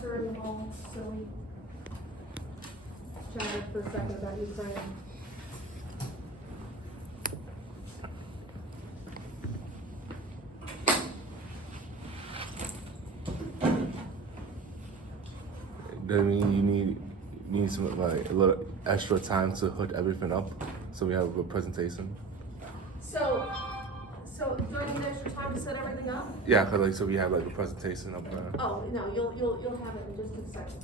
professor in the hall, so we chatted for a second about Ukraine. That mean you need some like a little extra time to hook everything up, so we have a presentation. So do I need extra time to set everything up? Yeah, cause like so we have like a presentation up. Oh no, you'll have it in just a second.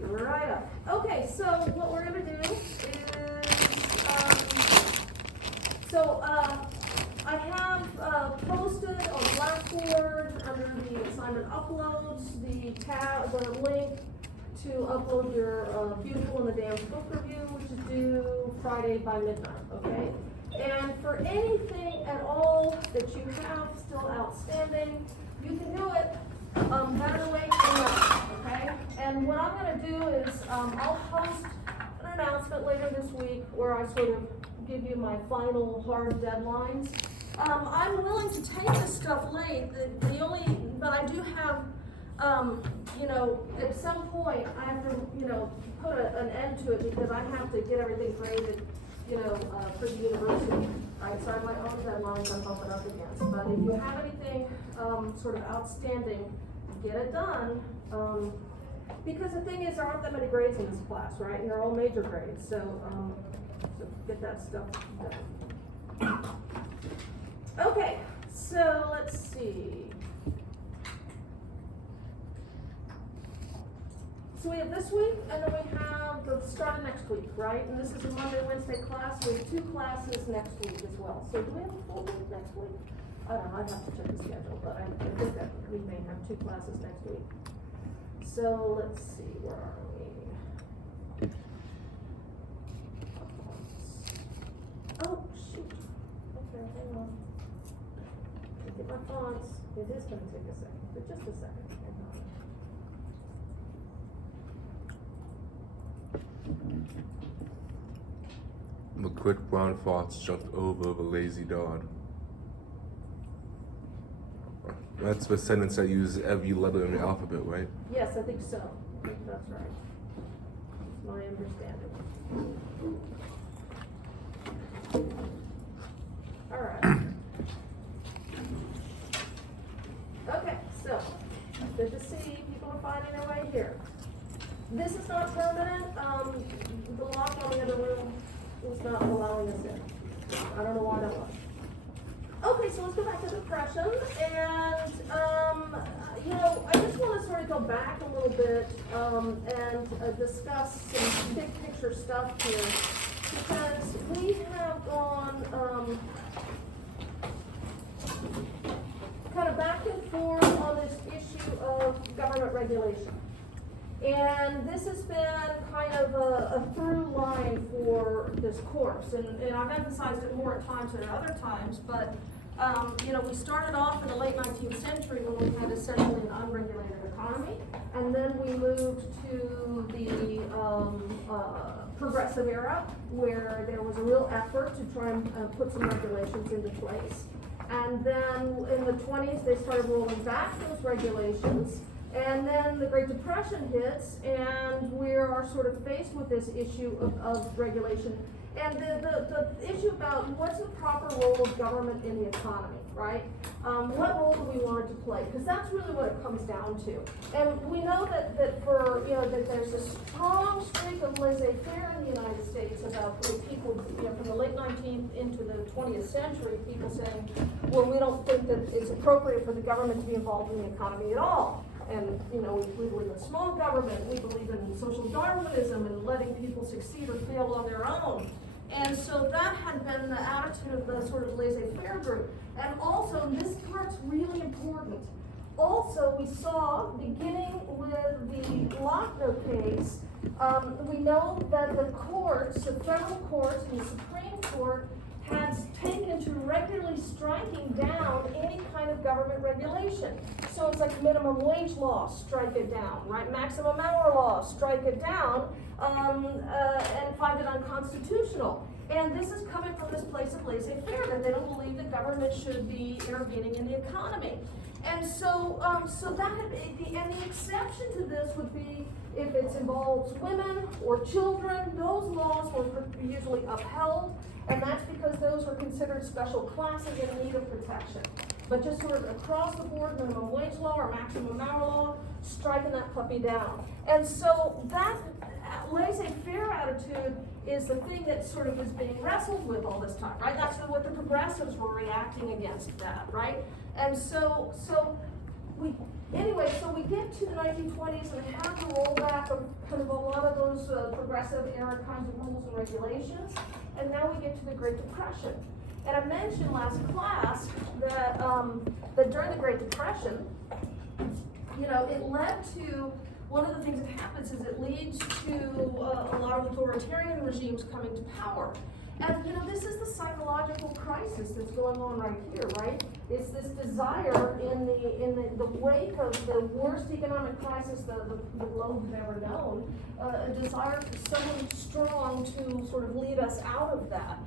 Right up. Okay, so what we're gonna do is I have posted on Blackboard under the assignment uploads the link to upload your Beautiful and the Damned book review, which is due Friday by midnight, okay? And for anything at all that you have still outstanding, you can do it better late than never, okay? And what I'm gonna do is I'll post an announcement later this week where I sort of give you my final hard deadlines. I'm willing to take this stuff late, but I do have, at some point, I have to, put an end to it because I have to get everything graded, for the university. I start my own deadlines I'm bumping up against. But if you have anything, sort of outstanding, get it done. Because the thing is, there aren't that many grades in this class, right? And they're all major grades, so get that stuff done. Okay, so let's see. So we have this week, and then we have the start of next week, right? And this is a Monday, Wednesday class. We have 2 classes next week as well. So do we have a full week next week? I don't know, I'd have to check the schedule, but I think that we may have 2 classes next week. So let's see, where are we? Oh, shoot. Okay, hang on. Get my fonts. It is going to take a second, but just a second. Hang on. The quick brown fox jumped over the lazy dog. That's the sentence that uses every letter in the alphabet, right? Yes, I think so. I think that's right. That's my understanding. All right. Okay, so good to see people are finding their way here. This is not permanent. The lock on the other room was not allowing us in. I don't know why that was. Okay, so let's go back to depression, and I just want to sort of go back a little bit and discuss some big picture stuff here, because we have gone kind of back and forth on this issue of government regulation. And this has been kind of a through line for this course, and I've emphasized it more at times than at other times, but we started off in the late 19th century when we had essentially an unregulated economy, and then we moved to the progressive era, where there was a real effort to try and put some regulations into place. And then in the 20s, they started rolling back those regulations. And then the Great Depression hits, and we are sort of faced with this issue of regulation. And the issue about what's the proper role of government in the economy, right? What role do we want it to play? Because that's really what it comes down to. And we know that that there's a strong streak of laissez-faire in the United States about people, from the late 19th into the 20th century, people saying, well, we don't think that it's appropriate for the government to be involved in the economy at all. And, we believe in small government, we believe in social Darwinism and letting people succeed or fail on their own. And so that had been the attitude of the sort of laissez-faire group. And also, this part's really important. Also, we saw, beginning with the Lochner case, we know that the courts, the federal courts and the Supreme Court, had taken into regularly striking down any kind of government regulation. So it's like minimum wage law, strike it down, right? Maximum hour law, strike it down, and find it unconstitutional. And this is coming from this place of laissez-faire, that they don't believe that government should be intervening in the economy. And so, and the exception to this would be if it involves women or children. Those laws were usually upheld, and that's because those were considered special classes in need of protection. But just sort of across the board, minimum wage law or maximum hour law, striking that puppy down. And so that laissez-faire attitude is the thing that sort of is being wrestled with all this time, right? That's what the progressives were reacting against that, right? And so we get to the 1920s and have the rollback of kind of a lot of those progressive era kinds of rules and regulations, and now we get to the Great Depression. And I mentioned last class that that during the Great Depression, it led to, one of the things that happens is it leads to a lot of authoritarian regimes coming to power. And this is the psychological crisis that's going on right here, right? It's this desire in the wake of the worst economic crisis the globe has ever known, a desire for someone strong to sort of lead us out of that.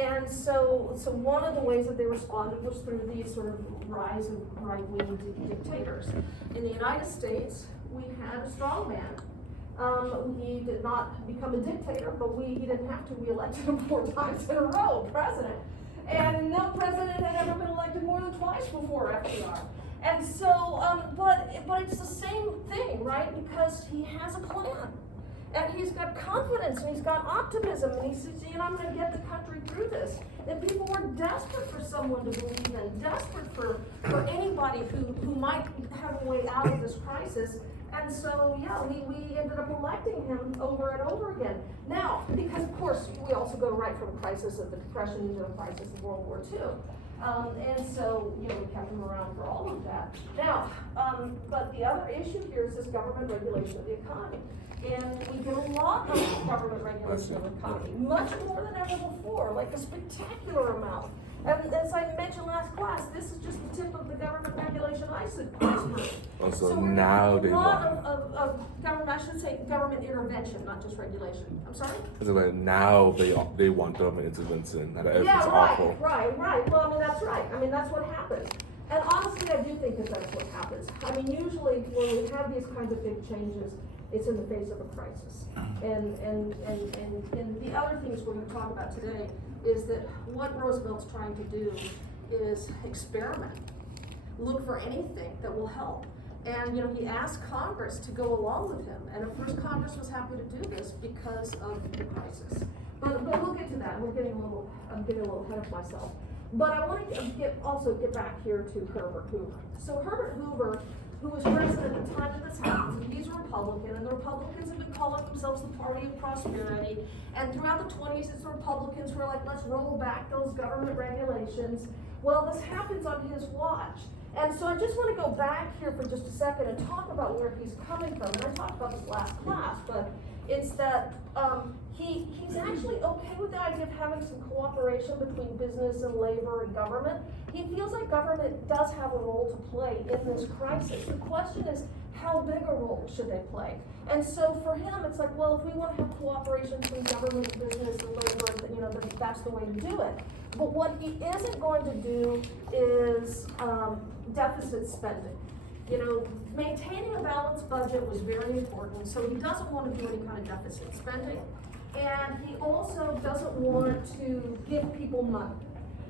And so one of the ways that they responded was through these sort of rise of right-wing dictators. In the United States, we had a strongman. He did not become a dictator, but he didn't have to. We elected him 4 times in a row, president. And no president had ever been elected more than twice before FDR. And so, but it's the same thing, right? Because he has a plan. And he's got confidence, and he's got optimism, and he says, I'm going to get the country through this. And people were desperate for someone to believe in, desperate for anybody who might have a way out of this crisis. And so, we ended up electing him over and over again. Now, because of course, we also go right from a crisis of the Depression into a crisis of World War II. And so, we kept him around for all of that. Now, but the other issue here is this government regulation of the economy. And we get a lot of government regulation of the economy, much more than ever before, like a spectacular amount. And as I mentioned last class, this is just the tip of the government regulation iceberg. So now they want of government, I should say government intervention, not just regulation. I'm sorry? So like now they want government intervention. That everything's awful. Right. Well, that's right. That's what happens. And honestly, I do think that that's what happens. Usually when we have these kinds of big changes, it's in the face of a crisis. And the other things we're going to talk about today is that what Roosevelt's trying to do is experiment. Look for anything that will help. And he asked Congress to go along with him. And of course Congress was happy to do this because of the crisis. But we'll get to that. I'm getting a little ahead of myself. But I want to also get back here to Herbert Hoover. So Herbert Hoover, who was president at the time that this happened, he's a Republican, and the Republicans have been calling themselves the party of prosperity. And throughout the 20s, it's the Republicans who are like, let's roll back those government regulations. Well, this happens on his watch. And so I just want to go back here for just a second and talk about where he's coming from. And I talked about this last class, but it's that he's actually okay with the idea of having some cooperation between business and labor and government. He feels like government does have a role to play in this crisis. The question is, how big a role should they play? And so for him, it's like, well, if we want to have cooperation between government, business, and labor, then that's the way to do it. But what he isn't going to do is deficit spending. Maintaining a balanced budget was very important, so he doesn't want to do any kind of deficit spending. And he also doesn't want to give people money.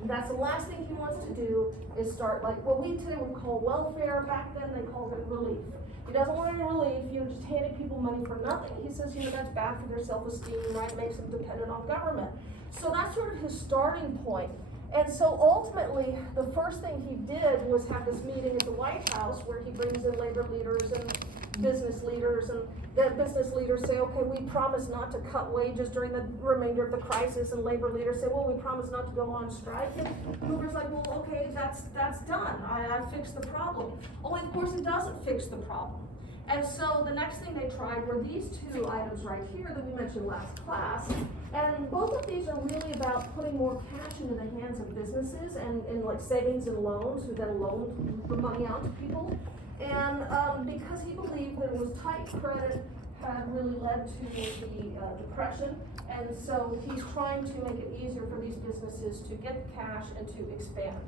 That's the last thing he wants to do is start like what we today would call welfare. Back then they called it relief. He doesn't want any relief, just handing people money for nothing. He says, that's bad for their self-esteem, right? It makes them dependent on government. So that's sort of his starting point. And so ultimately, the first thing he did was have this meeting at the White House where he brings in labor leaders and business leaders, and the business leaders say, okay, we promise not to cut wages during the remainder of the crisis, and labor leaders say, well, we promise not to go on strike. And Hoover's like, well, okay, that's done. I fixed the problem. Only, of course, it doesn't fix the problem. And so the next thing they tried were these 2 items right here that we mentioned last class. And both of these are really about about putting more cash into the hands of businesses and like savings and loans, who then loaned the money out to people. And because he believed that it was tight credit had really led to the depression, and so he's trying to make it easier for these businesses to get cash and to expand.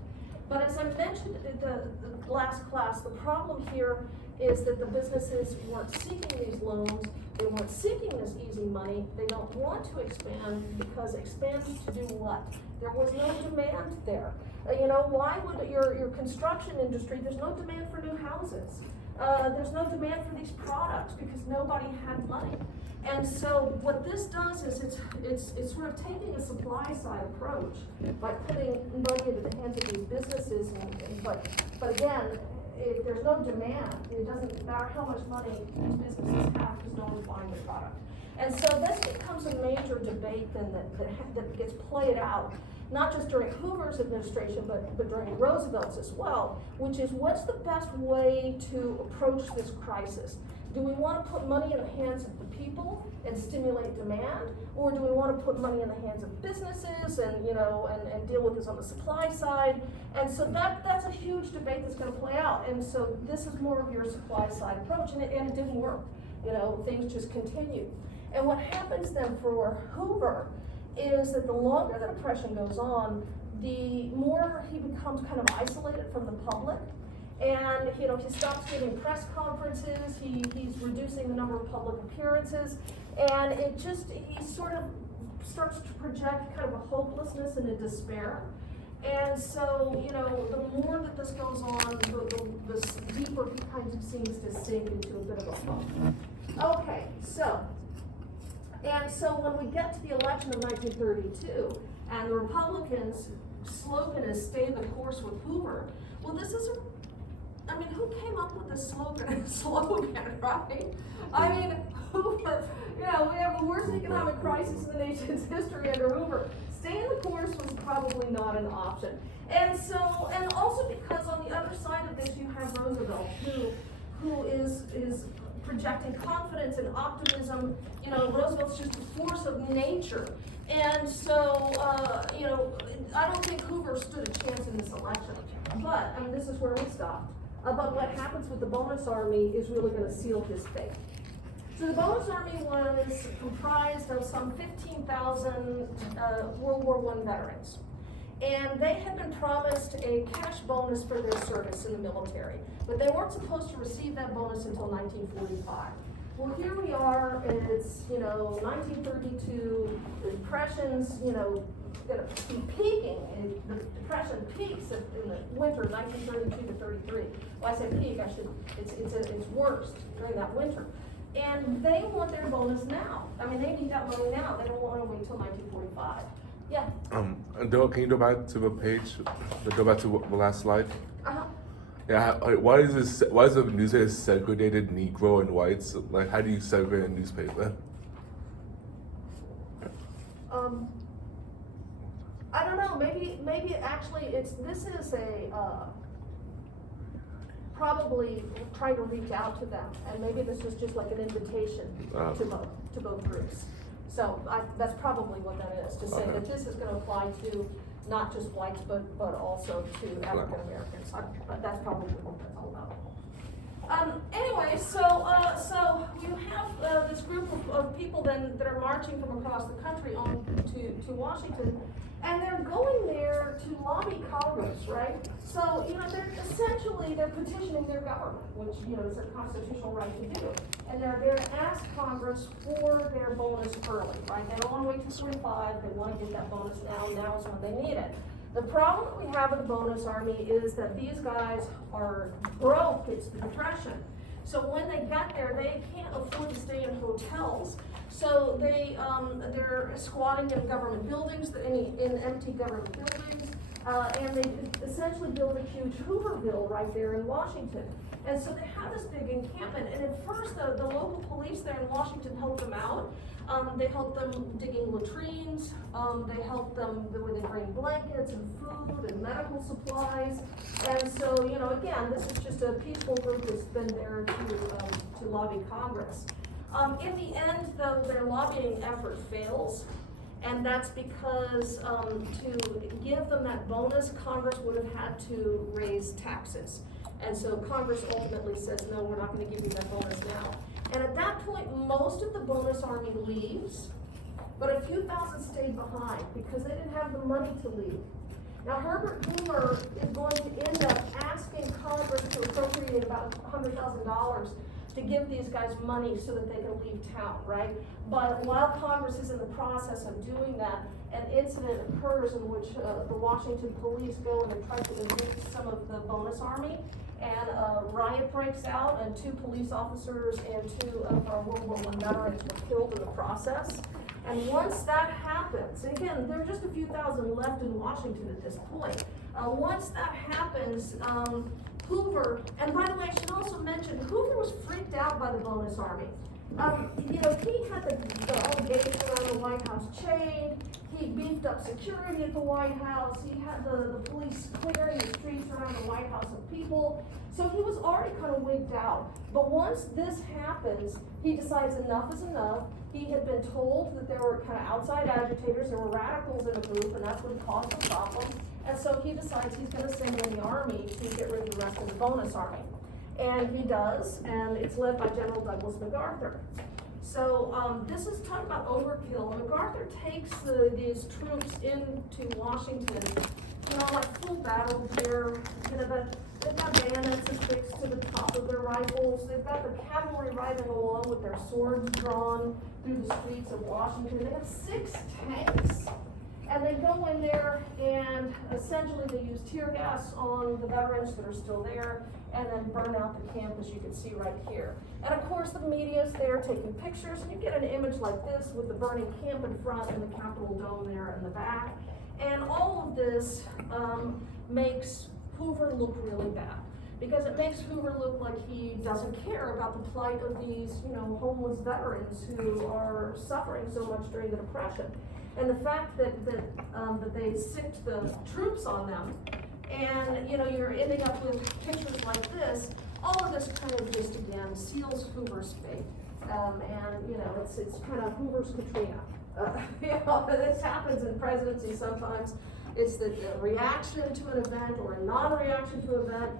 But as I mentioned in the last class, the problem here is that the businesses weren't seeking these loans, they weren't seeking this easy money, they don't want to expand because expand to do what? There was no demand there. Why would your construction industry, there's no demand for new houses. There's no demand for these products because nobody had money. And so what this does is it's sort of taking a supply side approach by putting money into the hands of these businesses. But again, if there's no demand, it doesn't matter how much money these businesses have because no one's buying the product. And so this becomes a major debate then that gets played out, not just during Hoover's administration, but during Roosevelt's as well, which is what's the best way to approach this crisis? Do we want to put money in the hands of the people and stimulate demand, or do we want to put money in the hands of businesses and deal with this on the supply side? And so that's a huge debate that's going to play out. And so this is more of your supply side approach, and it didn't work. Things just continued. And what happens then for Hoover is that the longer the depression goes on, the more he becomes kind of isolated from the public. And he stops giving press conferences, he's reducing the number of public appearances, and he sort of starts to project kind of a hopelessness and a despair. And so, the more that this goes on, the deeper he kind of seems to sink into a bit of a funk. Okay, so when we get to the election of 1932, and the Republicans' slogan is "Stay the course with Hoover," well, this is who came up with this slogan, right? Hoover, we have the worst economic crisis in the nation's history under Hoover. Staying the course was probably not an option. And also because on the other side of this you have Roosevelt, who is projecting confidence and optimism. Roosevelt's just a force of nature. And so, I don't think Hoover stood a chance in this election. But, this is where we stopped. But what happens with the Bonus Army is really going to seal his fate. So the Bonus Army was comprised of some 15,000 World War I veterans. And they had been promised a cash bonus for their service in the military. But they weren't supposed to receive that bonus until 1945. Well, here we are, and it's, 1932, the Depression's, going to be peaking, and the Depression peaks in the winter of 1932 to 33. Well, I say peak, it's worst during that winter. And they want their bonus now. They need that money now. They don't want to wait till 1945. Yeah. Can you go back to the page? Go back to the last slide. Yeah. Why is the newspaper segregated Negro and whites? Like, how do you segregate a newspaper? I don't know. Maybe actually this is a probably trying to reach out to them, and maybe this is just like an invitation to both groups. So that's probably what that is, to say that this is going to apply to not just whites, but also to African Americans. That's probably what that's all about. Anyway, so you have this group of people then that are marching from across the country on to Washington, and they're going there to lobby Congress, right? So they're petitioning their government, which is their constitutional right to do, and they're there to ask Congress for their bonus early, right? They don't want to wait till 45. They want to get that bonus now. Now is when they need it. The problem that we have with the Bonus Army is that these guys are broke. It's the Depression. So when they get there, they can't afford to stay in hotels. So they're squatting in government buildings, in empty government buildings, and they essentially build a huge Hooverville right there in Washington. And so they have this big encampment. And at first, the local police there in Washington helped them out. They helped them digging latrines. They helped them where they bring blankets and food and medical supplies. And so, again, this is just a peaceful group that's been there to lobby Congress. In the end, though, their lobbying effort fails. And that's because to give them that bonus, Congress would have had to raise taxes. And so Congress ultimately says, no, we're not gonna give you that bonus now. And at that point, most of the bonus army leaves, but a few thousand stayed behind because they didn't have the money to leave. Now Herbert Hoover is going to end up asking Congress to appropriate about $100,000 to give these guys money so that they can leave town, right? But while Congress is in the process of doing that, an incident occurs in which the Washington police go and they try to evict some of the bonus army, and a riot breaks out, and 2 police officers and 2 of our World War I veterans were killed in the process. And once that happens, and again, there are just a few thousand left in Washington at this point. Once that happens, Hoover, and by the way, I should also mention, Hoover was freaked out by the bonus army. You know, he had all the gates around the White House chained. He beefed up security at the White House. He had the police clearing the streets around the White House of people. So he was already kind of wigged out. But once this happens, he decides enough is enough. He had been told that there were kind of outside agitators, there were radicals in the group, and that's what caused the problem. And so he decides he's going to send in the army to get rid of the rest of the bonus army. And he does, and it's led by General Douglas MacArthur. So this is talking about overkill. MacArthur takes these troops into Washington, you know, like full battle gear. You know, they've got bayonets affixed to the top of their rifles. They've got the cavalry riding along with their swords drawn through the streets of Washington. They have 6 tanks. And they go in there and essentially they use tear gas on the veterans that are still there and then burn out the camp, as you can see right here. And of course the media's there taking pictures, and you get an image like this with the burning camp in front and the Capitol Dome there in the back. And all of this makes Hoover look really bad, because it makes Hoover look like he doesn't care about the plight of these, you know, homeless veterans who are suffering so much during the Depression. And the fact that they sicked the troops on them, and you know, you're ending up with pictures like this, all of this kind of just again seals Hoover's fate. And you know, it's kind of Hoover's Katrina. You know, this happens in presidency sometimes. It's the reaction to an event or a non-reaction to an event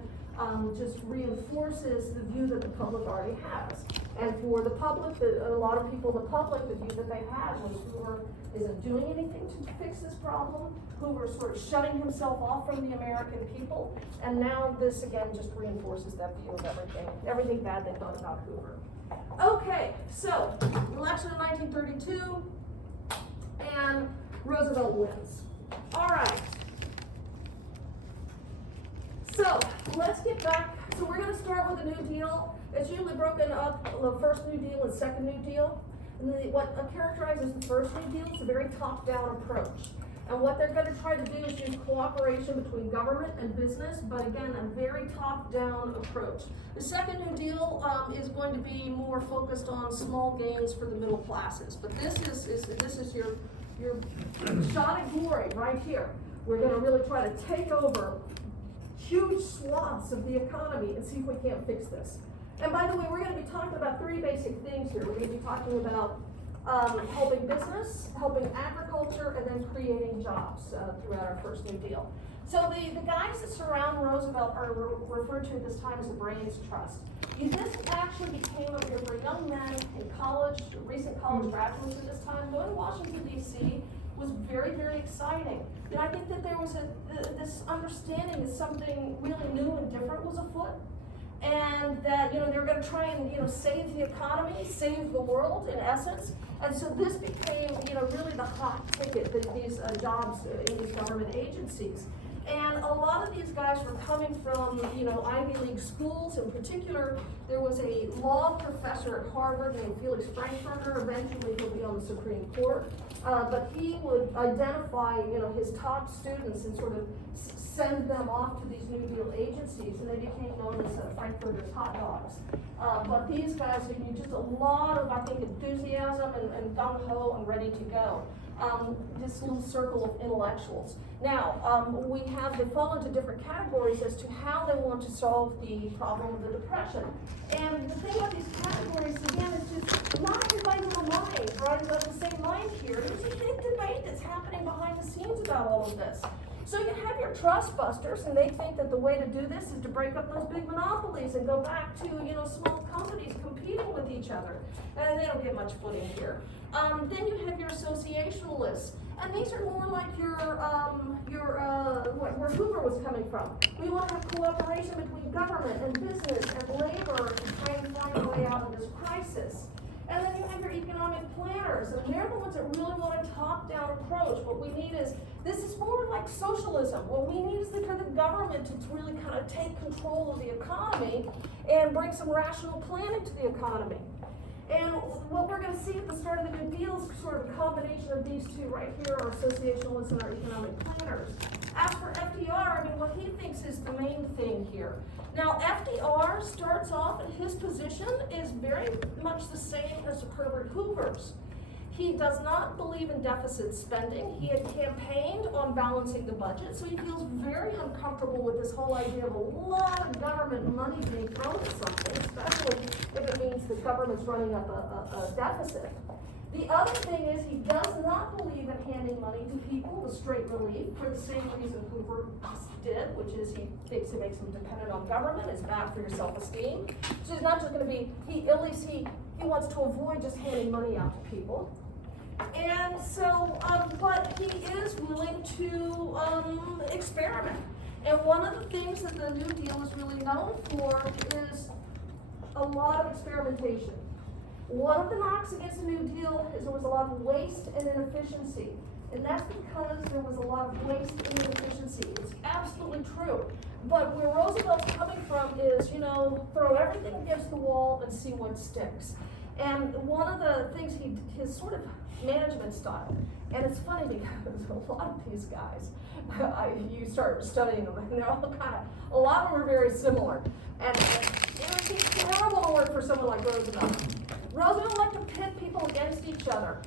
just reinforces the view that the public already has. And for the public, a lot of people in the public, the view that they had was Hoover isn't doing anything to fix this problem. Hoover's sort of shutting himself off from the American people. And now this again just reinforces that view of everything bad they thought about Hoover. Okay, so election in 1932, and Roosevelt wins. All right. So let's get back. So we're going to start with the New Deal. It's usually broken up, the first New Deal and second New Deal. And what characterizes the first New Deal is a very top-down approach. And what they're going to try to do is use cooperation between government and business, but again, a very top-down approach. The second New Deal is going to be more focused on small gains for the middle classes. But this is your shot at glory right here. We're going to really try to take over huge swaths of the economy and see if we can't fix this. And by the way, we're going to be talking about 3 basic things here. We're going to be talking about helping business, helping agriculture, and then creating jobs throughout our first New Deal. So the guys that surround Roosevelt are referred to at this time as the Brains Trust. This actually became for young men in college, recent college graduates at this time. Going to Washington, D.C. was very, very exciting. And I think that there was this understanding that something really new and different was afoot. And that, you know, they were going to try and, you know, save the economy, save the world in essence. And so this became, you know, really the hot ticket, these jobs in these government agencies. And a lot of these guys were coming from, you know, Ivy League schools. In particular, there was a law professor at Harvard named Felix Frankfurter. Eventually, he'll be on the Supreme Court. But he would identify, you know, his top students and sort of send them off to these New Deal agencies, and they became known as Frankfurter's hot dogs. But these guys, just a lot of, I think, enthusiasm and gung-ho and ready to go. this little circle of intellectuals. Now, they fall into different categories as to how they want to solve the problem of the Depression. And the thing about these categories, again, is just not everybody's aligned, right? About the same mind here. There's a big debate that's happening behind the scenes about all of this. So you have your trust busters, and they think that the way to do this is to break up those big monopolies and go back to, small companies competing with each other. And they don't get much footing here. Then you have your associationalists. And these are more like where Hoover was coming from. We want to have cooperation between government and business and labor to try and find a way out of this crisis. And then you have your economic planners, and they're the ones that really want a top-down approach. What we need is, this is more like socialism. What we need is for the government to really kind of take control of the economy and bring some rational planning to the economy. And what we're going to see at the start of the New Deal is sort of a combination of these two right here, our associationalists and our economic planners. As for FDR, what he thinks is the main thing here. Now, FDR starts off, and his position is very much the same as Herbert Hoover's. He does not believe in deficit spending. He had campaigned on balancing the budget, so he feels very uncomfortable with this whole idea of a lot of government money being thrown at something, especially if it means the government's running up a deficit. The other thing is he does not believe in handing money to people with straight relief for the same reason Hoover did, which is he thinks it makes them dependent on government. It's bad for your self-esteem. So he's not just going to be, he wants to avoid just handing money out to people. And so, but he is willing to experiment. And one of the things that the New Deal is really known for is a lot of experimentation. One of the knocks against the New Deal is there was a lot of waste and inefficiency. And that's because there was a lot of waste and inefficiency. It's absolutely true. But where Roosevelt's coming from is, throw everything against the wall and see what sticks. And one of the things his sort of management style, and it's funny because a lot of these guys, you start studying them, and they're all a lot of them are very similar. And it's terrible to work for someone like Roosevelt. Roosevelt liked to pit people against each other.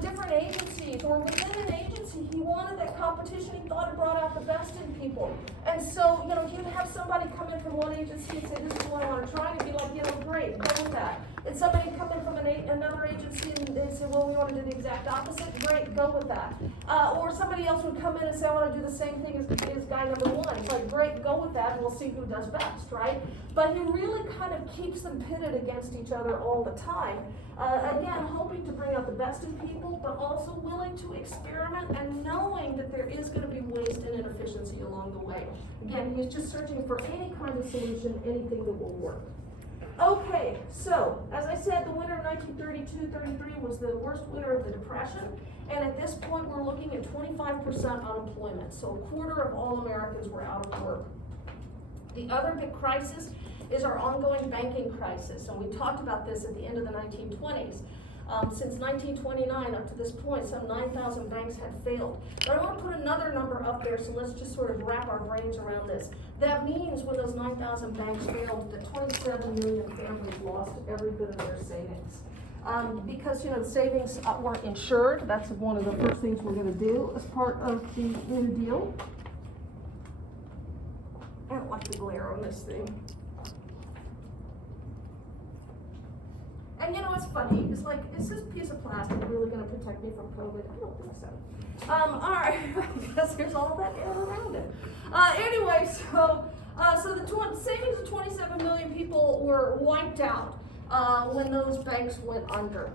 Different agencies, or within an agency, he wanted that competition. He thought it brought out the best in people. And so, he'd have somebody come in from one agency and say, this is what I want to try, and he'd be like, great, go with that. And somebody come in from another agency and they say, well, we want to do the exact opposite, great, go with that. Or somebody else would come in and say, I want to do the same thing as guy number one. It's like, great, go with that, and we'll see who does best, right? But he really kind of keeps them pitted against each other all the time. Again, hoping to bring out the best in people, but also willing to experiment and knowing that there is going to be waste and inefficiency along the way. Again, he's just searching for any kind of solution, anything that will work. Okay, so, as I said, the winter of 1932-33 was the worst winter of the Depression, and at this point we're looking at 25% unemployment, so a quarter of all Americans were out of work. The other big crisis is our ongoing banking crisis, and we talked about this at the end of the 1920s. Since 1929 up to this point, some 9,000 banks had failed. But I want to put another number up there, so let's just sort of wrap our brains around this. That means when those 9,000 banks failed, that 27 million families lost every bit of their savings. Because, the savings weren't insured. That's one of the first things we're going to do as part of the New Deal. I don't like the glare on this thing. And what's funny is is this piece of plastic really going to protect me from COVID? I don't think so. All right, because there's all that air around it. Anyway, so the savings of 27 million people were wiped out when those banks went under.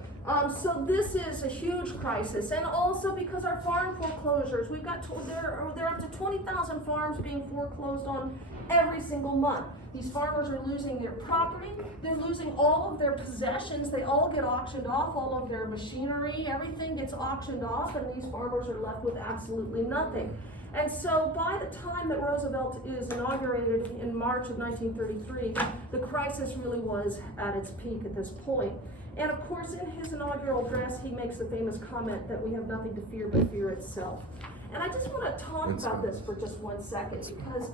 So this is a huge crisis, and also because our farm foreclosures, we've got there are up to 20,000 farms being foreclosed on every single month. These farmers are losing their property, they're losing all of their possessions, they all get auctioned off, all of their machinery, everything gets auctioned off, and these farmers are left with absolutely nothing. And so by the time that Roosevelt is inaugurated in March of 1933, the crisis really was at its peak at this point. And of course, in his inaugural address, he makes the famous comment that we have nothing to fear but fear itself. And I just want to talk about this for just 1 second, because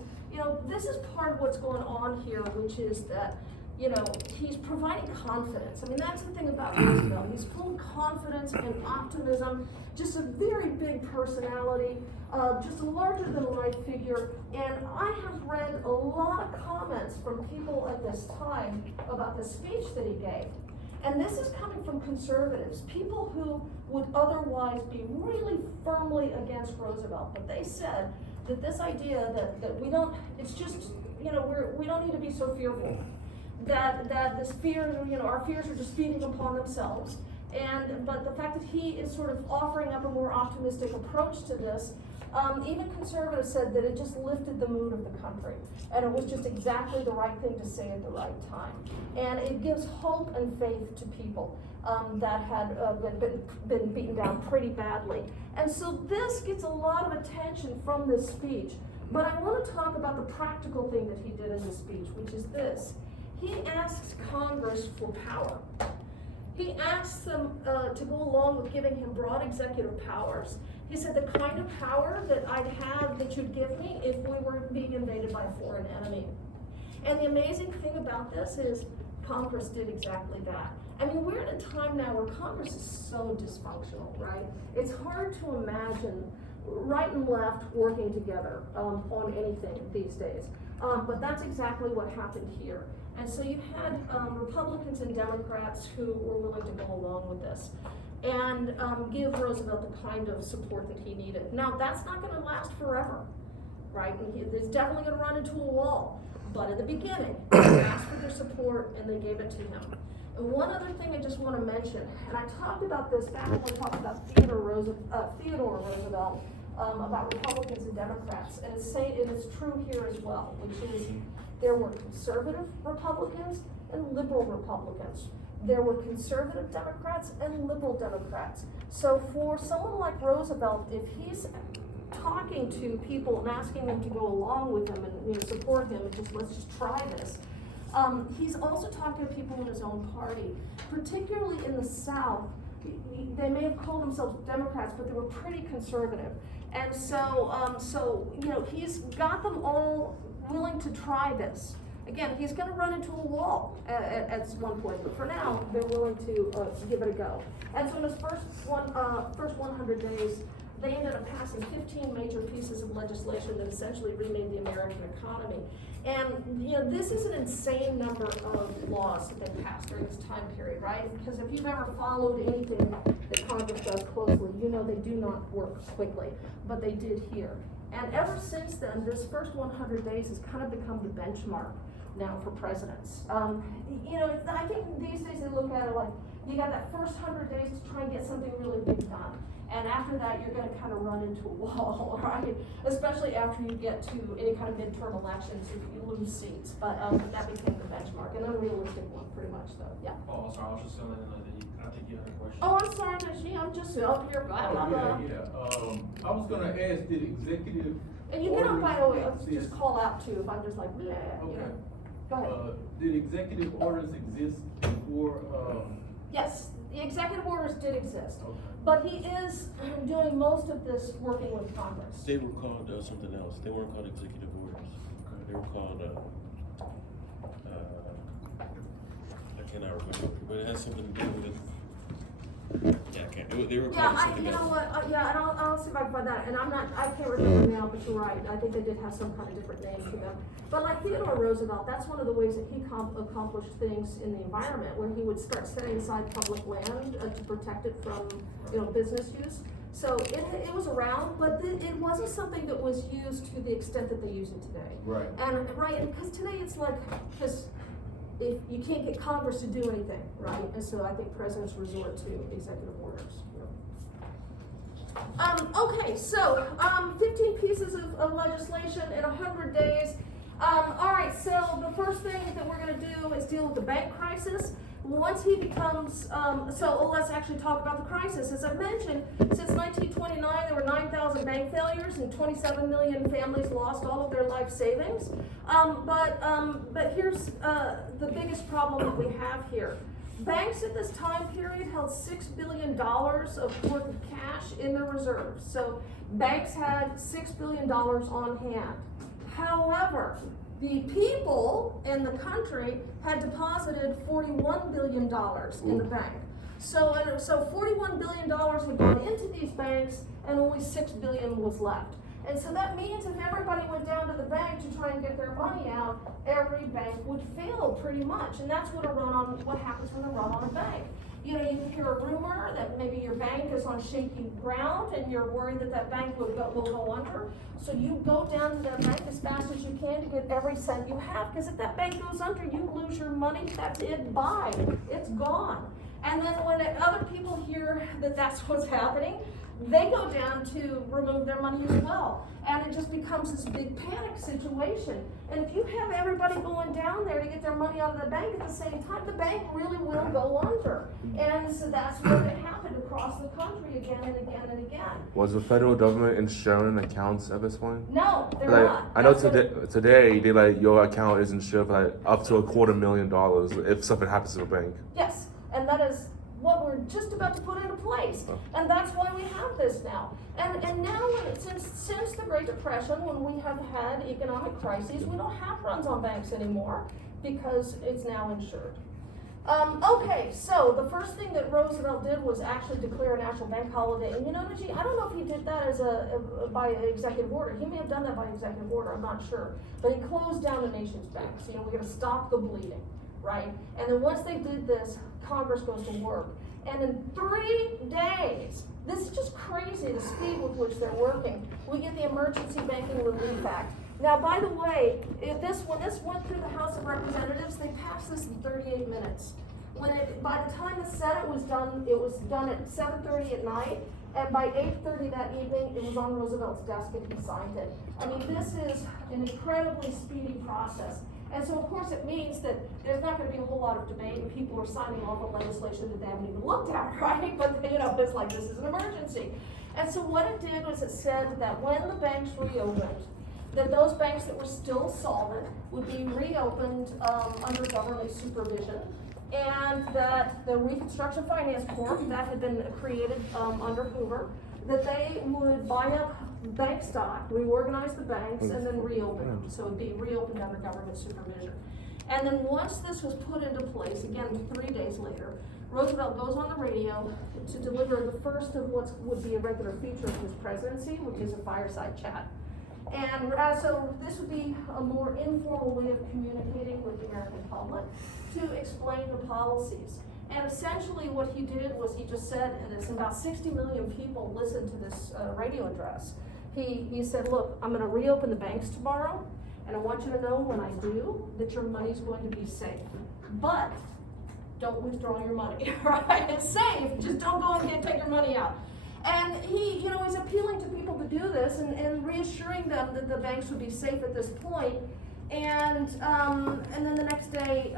this is part of what's going on here, which is that he's providing confidence. I mean, that's the thing about Roosevelt. He's full of confidence and optimism, just a very big personality, just a larger than life figure. And I have read a lot of comments from people at this time about the speech that he gave. And this is coming from conservatives, people who would otherwise be really firmly against Roosevelt. But they said that this idea that we don't, it's just, we don't need to be so fearful. That this fear, our fears are just feeding upon themselves. But the fact that he is sort of offering up a more optimistic approach to this, even conservatives said that it just lifted the mood of the country. And it was just exactly the right thing to say at the right time. And it gives hope and faith to people that had been beaten down pretty badly. And so this gets a lot of attention from this speech. But I want to talk about the practical thing that he did in this speech, which is this. He asks Congress for power. He asks them to go along with giving him broad executive powers. He said the kind of power that I'd have that you'd give me if we were being invaded by a foreign enemy. And the amazing thing about this is Congress did exactly that. I mean, we're in a time now where Congress is so dysfunctional, right? It's hard to imagine right and left working together on anything these days. But that's exactly what happened here. And so you had Republicans and Democrats who were willing to go along with this and give Roosevelt the kind of support that he needed. Now, that's not going to last forever, right? He's definitely going to run into a wall. But in the beginning, they asked for their support and they gave it to him. And one other thing I just want to mention, and I talked about this back when we talked about Theodore Roosevelt, about Republicans and Democrats, and it's true here as well, which is there were conservative Republicans and liberal Republicans. There were conservative Democrats and liberal Democrats. So for someone like Roosevelt, if he's talking to people and asking them to go along with him and support him and let's just try this, he's also talking to people in his own party, particularly in the South. They may have called themselves Democrats, but they were pretty conservative. And so he's got them all willing to try this. Again, he's going to run into a wall at one point, but for now, they're willing to give it a go. And so in his first 100 days, they ended up passing 15 major pieces of legislation that essentially remade the American economy. And this is an insane number of laws that they passed during this time period, right? Because if you've ever followed anything that Congress does closely, you know they do not work quickly, but they did here. And ever since then, this first 100 days has kind of become the benchmark now for presidents. I think these days they look at it like, you got that first 100 days to try and get something really big done. And after that, you're going to kind of run into a wall, right? Especially after you get to any kind of midterm elections, you lose seats. But that became the benchmark, an unrealistic one, pretty much, though. Yeah. Oh, sorry, I was just telling you that I think you had a question. Oh, I'm sorry, Najee. I'm just up here. Blah, blah, blah. I was gonna ask, did executive And you can, by the way, orders just call out too if I'm just like, bleh, Okay. Go ahead. Did executive orders exist before, Yes, the executive orders did exist. okay. But he is doing most of this working with Congress. They were called something else. They weren't called executive orders. They were called, I cannot remember, but it has something to do with, yeah, I can't, they were called something You know else. what, and I'll see if I can find that, and I can't remember now, but you're right, I think they did have some kind of different name to them. But like Theodore Roosevelt, that's one of the ways that he accomplished things in the environment, where he would start setting aside public land to protect it from, business use. So it was around, but it wasn't something that was used to the extent that they use it today. Right. And because today it's like, if you can't get Congress to do anything, right? And so I think presidents resort to executive orders. Okay, so 15 pieces of legislation in 100 days. All right, so the first thing that we're going to do is deal with the bank crisis. Once he becomes, let's actually talk about the crisis. As I mentioned, since 1929, there were 9,000 bank failures and 27 million families lost all of their life savings. But here's the biggest problem that we have here. Banks at this time period held $6 billion worth of cash in their reserves. So banks had $6 billion on hand. However, The people in the country had deposited $41 billion in the bank. So $41 billion had gone into these banks and only $6 billion was left. And so that means if everybody went down to the bank to try and get their money out, every bank would fail pretty much. And that's what happens when a run on a bank. You know, you hear a rumor that maybe your bank is on shaky ground and you're worried that that bank will go under. So you go down to that bank as fast as you can to get every cent you have, because if that bank goes under, you lose your money, that's it, bye, it's gone. And then when other people hear that that's what's happening, they go down to remove their money as well. And it just becomes this big panic situation. And if you have everybody going down there to get their money out of the bank at the same time, the bank really will go under. And so that's what happened across the country again and again and again. Was the federal government insuring accounts at this point? No, they're Like, not. I know That's today they like your account is insured for like up to $250,000 if something happens to the bank. Yes, and that is what we're just about to put into place. And that's why we have this now. And now, since the Great Depression, when we have had economic crises, we don't have runs on banks anymore because it's now insured. Okay, so the first thing that Roosevelt did was actually declare a national bank holiday. And you know, Najee, I don't know if he did that as by executive order. He may have done that by executive order, I'm not sure. But he closed down the nation's banks. You know, we're gonna stop the bleeding, right? And then once they did this, Congress goes to work. And in 3 days, this is just crazy, the speed with which they're working, we get the Emergency Banking Relief Act. Now, by the way, when this went through the House of Representatives, they passed this in 38 minutes. By the time the Senate was done, it was done at 7:30 at night, and by 8:30 that evening, it was on Roosevelt's desk and he signed it. I mean, this is an incredibly speedy process. And so, of course, it means that there's not going to be a whole lot of debate and people are signing off on legislation that they haven't even looked at, right? But, you know, it's like this is an emergency. And so what it did was it said that when the banks reopened, that those banks that were still solvent would be reopened under government supervision, and that the Reconstruction Finance Corp that had been created under Hoover, that they would buy up bank stock, reorganize the banks, and then reopen them. So it'd be reopened under government supervision. And then once this was put into place, again 3 days later, Roosevelt goes on the radio to deliver the first of what would be a regular feature of his presidency, which is a fireside chat. And so this would be a more informal way of communicating with the American public to explain the policies. And essentially what he did was he just said, and it's about 60 million people listened to this radio address. He said, look, I'm gonna reopen the banks tomorrow, and I want you to know when I do that your money's going to be safe. But don't withdraw your money, right? It's safe, just don't go and take your money out. And he's appealing to people to do this and reassuring them that the banks would be safe at this point. And then the next day,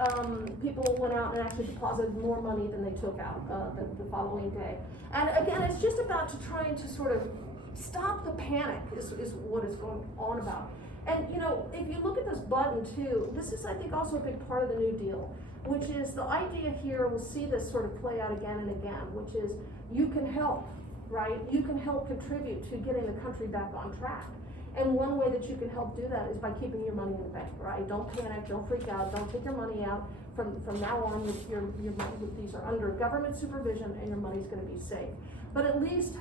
people went out and actually deposited more money than they took out the following day. And again, it's just about trying to sort of stop the panic is what it's going on about. And if you look at this button too, this is I think also a big part of the New Deal, which is the idea here, we'll see this sort of play out again and again, which is you can help, right? You can help contribute to getting the country back on track. And one way that you can help do that is by keeping your money in the bank, right? Don't panic, don't freak out, don't take your money out. From now on, your money, these are under government supervision and your money's gonna be safe. But at least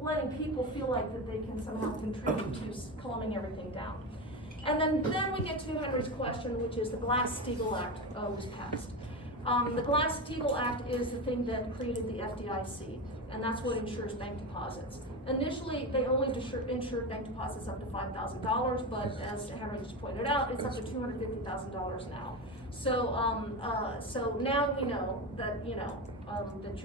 letting people feel like that they can somehow contribute to calming everything down. And then we get to Henry's question, which is the Glass-Steagall Act was passed. The Glass-Steagall Act is the thing that created the FDIC, and that's what insures bank deposits. Initially, they only insured bank deposits up to $5,000, but as Henry just pointed out, it's up to $250,000 now. So now we know that that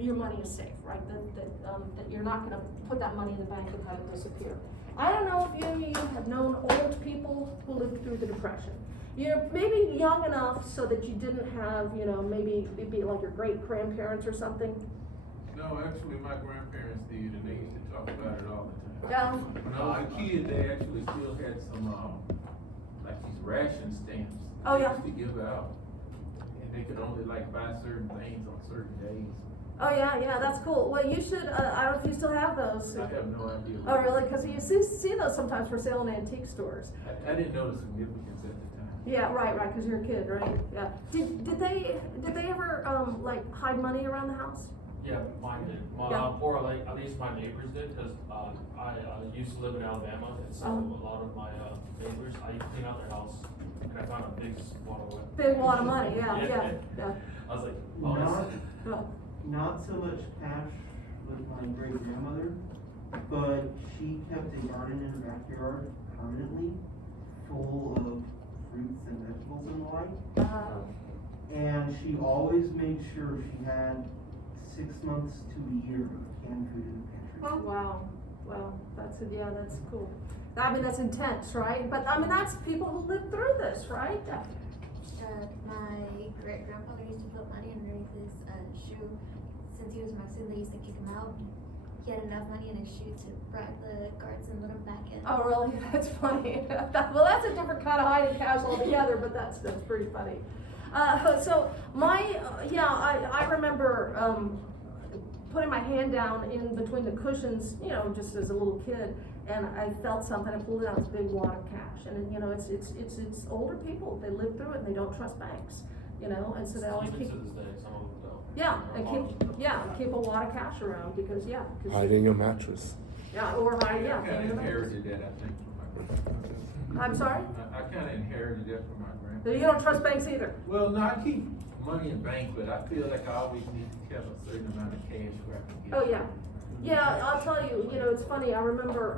your money is safe, right? That you're not going to put that money in the bank and have it disappear. I don't know if you have known old people who lived through the Depression. You're maybe young enough so that you didn't have, maybe it'd be like your great grandparents or something. No, actually, my grandparents did, and they used to talk about it all the time. Yeah. When I was a kid, they actually still had some, like these ration stamps. Oh, yeah. They used to give out, and they could only buy certain things on certain days. Oh, yeah, that's cool. Well, you should, I don't know if you still have those. I have no idea. Oh, really? Because you see those sometimes for sale in antique stores. I didn't know the significance at the time. Yeah, right, because you're a kid, right? Yeah. Did they ever, like, hide money around the house? Yeah, mine did. Yeah. Or like, at least my neighbors did, because I used to live in Alabama, and so a lot of my neighbors, I used to clean out their house, and I found a big wad of Big wad of money, yeah. I was like, oh, Not, Yeah. not so much cash with my great grandmother, but she kept a garden in her backyard permanently, full of fruits and vegetables and the like. And she always made sure she had 6 months to a year of canned food in the pantry. Oh, wow. Well, that's cool. I mean, that's intense, right? But I mean, that's people who lived through this, right? My great grandfather used to put money underneath his shoe. Since he was Mexican, they used to kick him out. He had enough money in his shoe to bribe the guards and let him back in. Oh, really? That's funny. Well, that's a different kind of hiding cash altogether, but that's pretty funny. So I remember putting my hand down in between the cushions, you know, just as a little kid, and I felt something. I pulled it out, this big wad of cash, and you know, it's older people. They live through it, and they don't trust banks, you know, and so they always even keep. to this day, some of them don't. Yeah, and keep a lot of cash around because Hide in your mattress. or hide, I kinda inherited that, I think, from my grandfather. I'm sorry? I kinda inherited that from my grandfather. You don't trust banks either. Well, no, I keep money in bank, but I feel like I always need to have a certain amount of cash where I can get. Oh, yeah. Yeah, I'll tell you, you know, it's funny, I remember,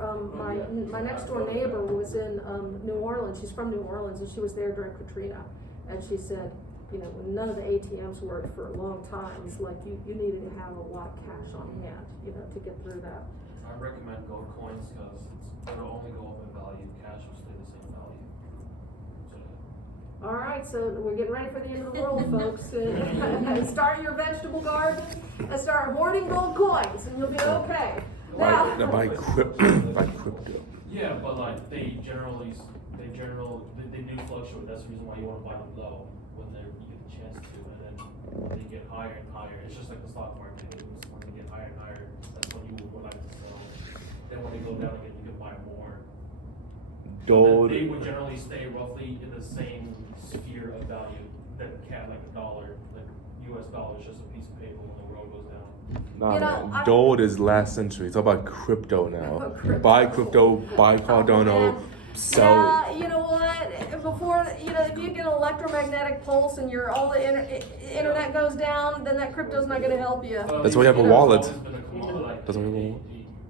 my next door neighbor was in, New Orleans, she's from New Orleans, and she was there during Katrina, and she said, you know, none of the ATMs worked for a long time, it's like, you needed to have a lot of cash on hand, you know, to get through that. I recommend gold coins, because it'll only go up in value, cash will stay the same value. So, All right, so we're getting ready for the end of the world, folks. Start your vegetable garden and start hoarding gold coins, and you'll be okay. Now, By crypto. yeah, but like, they do fluctuate, that's the reason why you wanna buy them low, when you get the chance to, and then they get higher and higher, it's just like the stock market, when they get higher and higher, that's when you would like to sell. Then when they go down again, you can buy more. Gold. They would generally stay roughly in the same sphere of value that like a dollar, like US dollar is just a piece of paper when the world goes down. Nah, You know, man. Gold is last century. It's all about crypto now. Crypto. Buy crypto, buy Cardano, sell. yeah, you know what? Before, you know, if you get an electromagnetic pulse and all the internet goes down, then that crypto's not going to help you. That's why you have a It's wallet. always been a commodity, like, That's why you have a a wallet.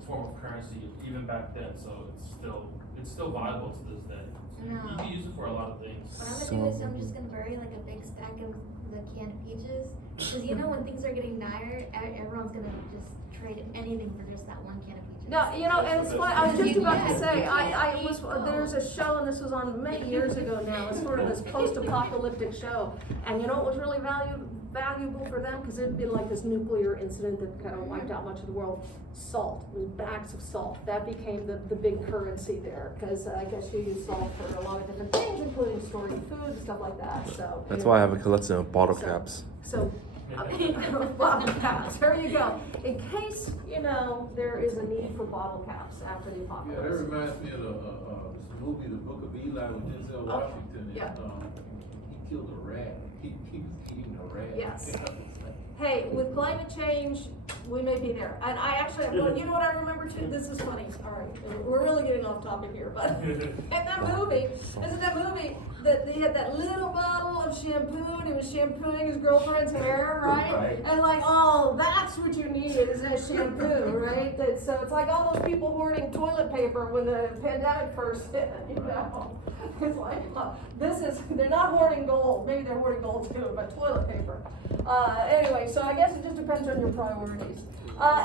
form of currency, even back then, so it's still viable to this day. You can use it for a lot of things. What I'm gonna do is I'm just gonna bury like a big stack of the canned peaches. Because you know when things are getting dire, everyone's gonna just trade anything for just that one can of peaches. No, you know, and it's funny, I was just about to say, there's a show, and this was on many years ago now, it's sort of this post-apocalyptic show, and you know what was really valuable for them, because it'd be like this nuclear incident that kind of wiped out much of the world. Salt, bags of salt, that became the big currency there, because I guess you use salt for a lot of different things, including storing food and stuff like that, so. That's why I have a collection of bottle caps. So, bottle caps, there you go. In case, you know, there is a need for bottle caps after the Yeah, that apocalypse. reminds me of this movie, The Book of Eli with Denzel Washington. yeah. He killed a rat. He was eating a rat. Yes. Hey, with climate change, we may be there. And I actually, well, you know what I remember too? This is funny. All right, we're really getting off topic here, but in that movie, that he had that little bottle of shampoo and he was shampooing his girlfriend's hair, right? Right. And like, oh, that's what you need is that shampoo, right? So it's like all those people hoarding toilet paper when the pandemic first hit, you know? It's like, they're not hoarding gold. Maybe they're hoarding gold too, but toilet paper. Anyway, so I guess it just depends on your priorities.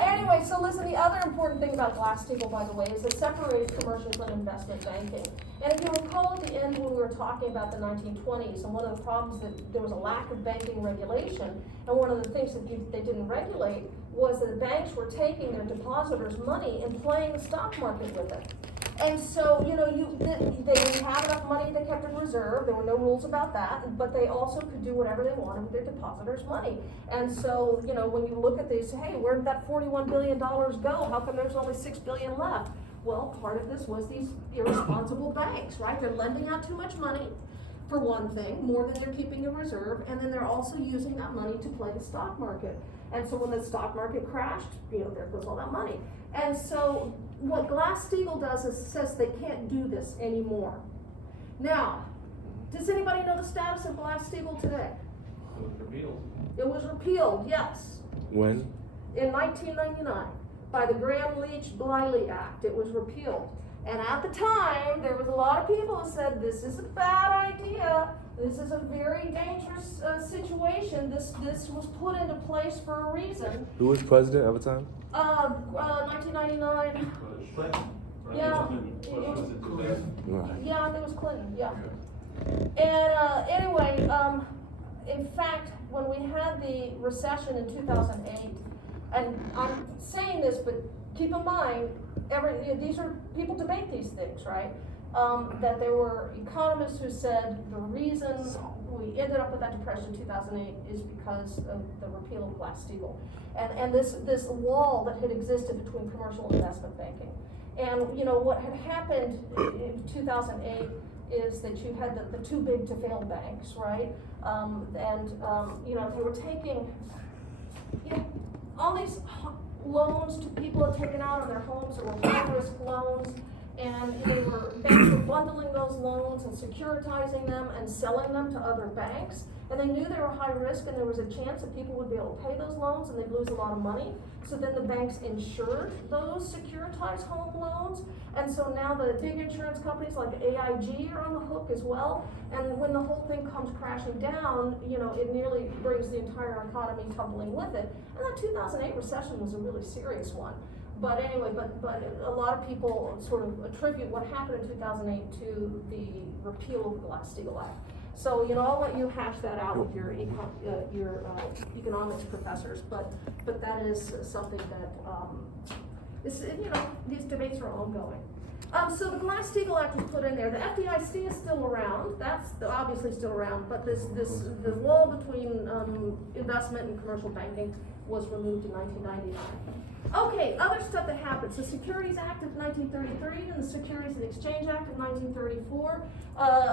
Anyway, so listen, the other important thing about Glass-Steagall, by the way, is it separates commercial from investment banking. And if you recall at the end when we were talking about the 1920s, and one of the problems that there was a lack of banking regulation, and one of the things that they didn't regulate was that banks were taking their depositors' money and playing the stock market with it. And so, you know, they didn't have enough money they kept in reserve, there were no rules about that, but they also could do whatever they wanted with their depositors' money. And so, you know, when you look at these, hey, where did that $41 billion go? How come there's only $6 billion left? Well, part of this was these irresponsible banks, right? They're lending out too much money, for one thing, more than they're keeping in reserve, and then they're also using that money to play the stock market. And so when the stock market crashed, you know, there goes all that money. And so what Glass-Steagall does is says they can't do this anymore. Now, does anybody know the status of Glass-Steagall today? It was revealed. It was repealed, yes, When? in 1999 by the Gramm-Leach-Bliley Act. It was repealed. And at the time, there was a lot of people who said, this is a bad idea. This is a very dangerous situation. This was put into place for a reason. Who was president at the time? 1999. Clinton. Yeah. Right. Yeah, it was Clinton, yeah. And anyway, in fact, when we had the recession in 2008, and I'm saying this, but keep in mind, these are, people debate these things, right? That there were economists who said the reason we ended up with that depression in 2008 is because of the repeal of Glass-Steagall. And this wall that had existed between commercial and investment banking. And, you know, what had happened in 2008 is that you had the too big to fail banks, right? You know, they were taking, you know, all these loans to people had taken out on their homes that were high-risk loans, and banks were bundling those loans and securitizing them and selling them to other banks. And they knew they were high risk and there was a chance that people would be able to pay those loans and they'd lose a lot of money. So then the banks insured those securitized home loans. And so now the big insurance companies like AIG are on the hook as well. And when the whole thing comes crashing down, you know, it nearly brings the entire economy tumbling with it. And that 2008 recession was a really serious one. But anyway, but a lot of people sort of attribute what happened in 2008 to the repeal of the Glass-Steagall Act. So, you know, I'll let you hash that out with your economics professors, but that is something that, you know, these debates are ongoing. So the Glass-Steagall Act was put in there. The FDIC is still around. That's obviously still around, but the wall between investment and commercial banking was removed in 1999. Okay, other stuff that happened. So Securities Act of 1933 and the Securities and Exchange Act of 1934.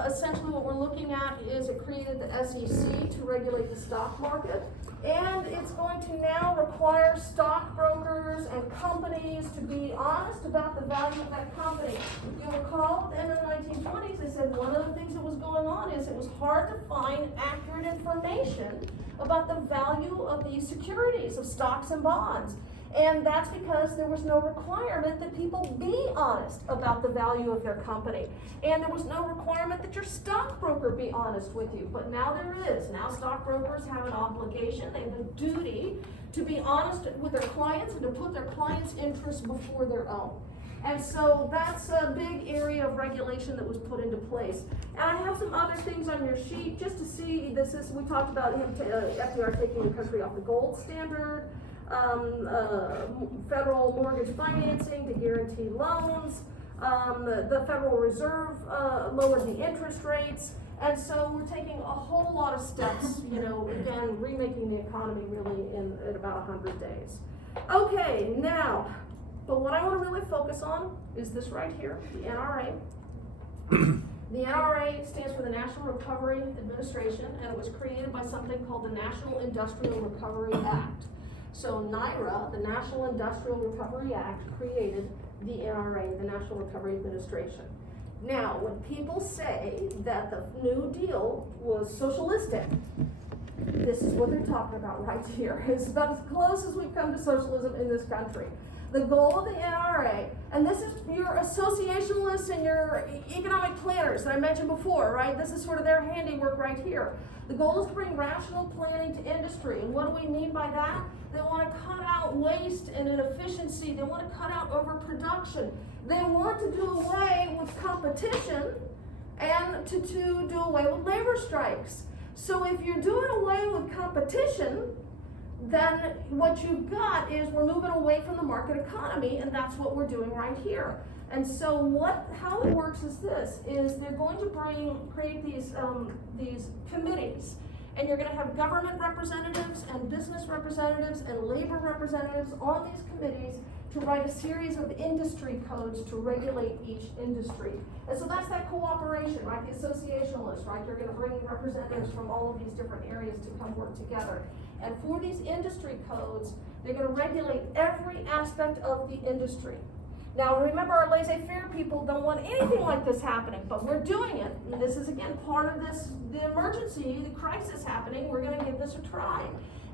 Essentially what we're looking at is it created the SEC to regulate the stock market. And it's going to now require stockbrokers and companies to be honest about the value of that company. You'll recall in the 1920s, they said one of the things that was going on is it was hard to find accurate information about the value of these securities, of stocks and bonds. And that's because there was no requirement that people be honest about the value of their company. And there was no requirement that your stockbroker be honest with you. But now there is. Now stockbrokers have an obligation, they have a duty to be honest with their clients and to put their clients' interests before their own. And so that's a big area of regulation that was put into place. And I have some other things on your sheet just to see, we talked about FDR taking the country off the gold standard. Federal mortgage financing to guarantee loans. The Federal Reserve lowered the interest rates. And so we're taking a whole lot of steps, you know, again, remaking the economy really in about 100 days. Okay, now, but what I want to really focus on is this right here, the NRA. The NRA stands for the National Recovery Administration, and it was created by something called the National Industrial Recovery Act. So NIRA, the National Industrial Recovery Act, created the NRA, the National Recovery Administration. Now, when people say that the New Deal was socialistic, this is what they're talking about right here. It's about as close as we've come to socialism in this country. The goal of the NRA, and this is your associationalists and your economic planners that I mentioned before, right? This is sort of their handiwork right here. The goal is to bring rational planning to industry. And what do we mean by that? They want to cut out waste and inefficiency. They want to cut out overproduction. They want to do away with competition and to do away with labor strikes. So if you're doing away with competition, then what you've got is we're moving away from the market economy, and that's what we're doing right here. And so how it works is this, is they're going to create these committees, and you're gonna have government representatives and business representatives and labor representatives on these committees to write a series of industry codes to regulate each industry. And so that's that cooperation, right? The associationalists, right? You're gonna bring representatives from all of these different areas to come work together. And for these industry codes, they're gonna regulate every aspect of the industry. Now remember, our laissez-faire people don't want anything like this happening, but we're doing it. And this is again part of the emergency, the crisis happening. We're gonna give this a try.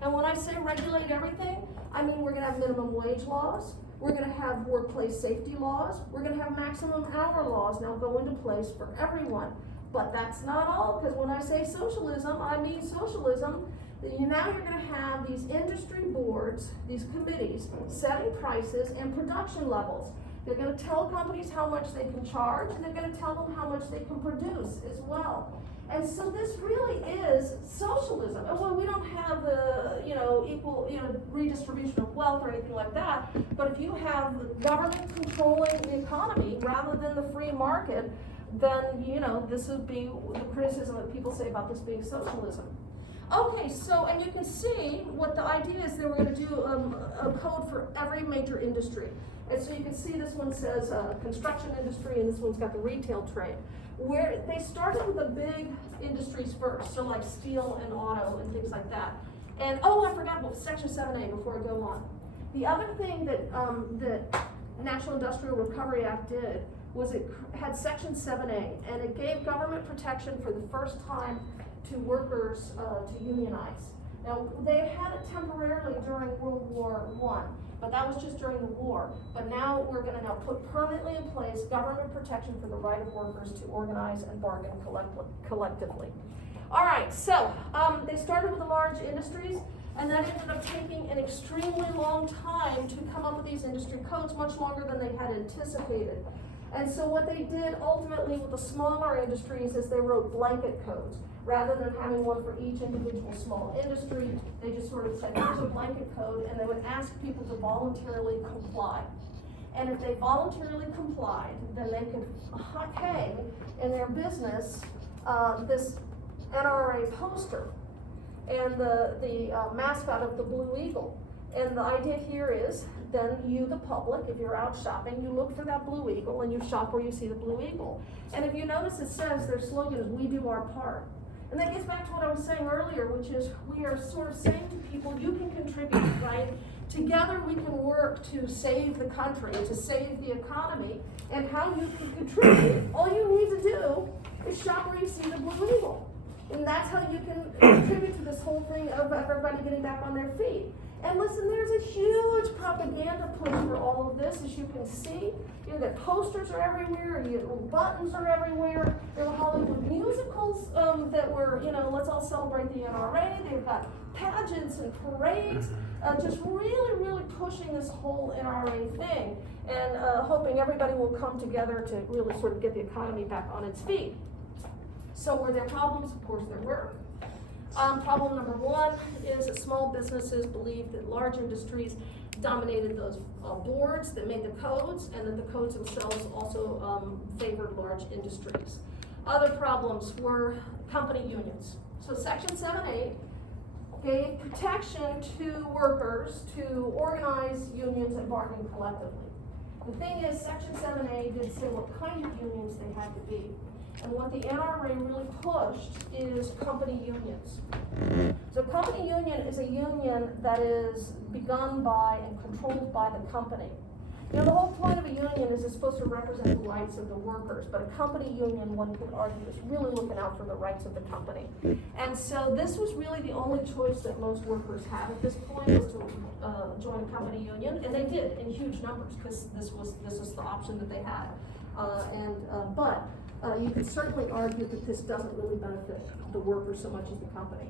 And when I say regulate everything, I mean we're gonna have minimum wage laws, we're gonna have workplace safety laws, we're gonna have maximum hour laws now go into place for everyone. But that's not all, because when I say socialism, I mean socialism. Now you're gonna have these industry boards, these committees, setting prices and production levels. They're gonna tell companies how much they can charge, and they're gonna tell them how much they can produce as well. And so this really is socialism. And well, we don't have the, equal, redistribution of wealth or anything like that, but if you have the government controlling the economy rather than the free market, then, this would be the criticism that people say about this being socialism. Okay, so, and you can see what the idea is. They were going to do a code for every major industry. And so you can see this one says construction industry, and this one's got the retail trade. Where they started with the big industries first, so like steel and auto and things like that. And I forgot about Section 7A before I go on. The other thing that the National Industrial Recovery Act did was it had Section 7A, and it gave government protection for the first time to workers to unionize. Now, they had it temporarily during World War I, but that was just during the war. But now we're gonna put permanently in place government protection for the right of workers to organize and bargain collectively. All right, so they started with the large industries, and that ended up taking an extremely long time to come up with these industry codes, much longer than they had anticipated. And so what they did ultimately with the smaller industries is they wrote blanket codes. Rather than having one for each individual small industry, they just sort of said, here's a blanket code, and they would ask people to voluntarily comply. And if they voluntarily complied, then they could hang in their business this NRA poster and the mascot of the Blue Eagle. And the idea here is, then you, the public, if you're out shopping, you look for that Blue Eagle and you shop where you see the Blue Eagle. And if you notice, it says their slogan is, we do our part. And that gets back to what I was saying earlier, which is we are sort of saying to people, you can contribute, right? Together we can work to save the country, to save the economy, and how you can contribute. All you need to do is shop where you see the Blue Eagle. And that's how you can contribute to this whole thing of everybody getting back on their feet. And listen, there's a huge propaganda push for all of this, as you can see. The posters are everywhere, buttons are everywhere. There were Hollywood musicals that were, let's all celebrate the NRA. They've got pageants and parades, just really, really pushing this whole NRA thing, and hoping everybody will come together to really sort of get the economy back on its feet. So were there problems? Of course there were. Problem number one is that small businesses believed that large industries dominated those boards that made the codes, and that the codes themselves also favored large industries. Other problems were company unions. So Section 7A gave protection to workers to organize unions and bargain collectively. The thing is, Section 7A did say what kind of unions they had to be. And what the NRA really pushed is company unions. So company union is a union that is begun by and controlled by the company. The whole point of a union is it's supposed to represent the rights of the workers, but a company union, one could argue, is really looking out for the rights of the company. And so this was really the only choice that most workers had at this point, was to join a company union, and they did in huge numbers, because this was the option that they had. But you can certainly argue that this doesn't really benefit the workers so much as the company.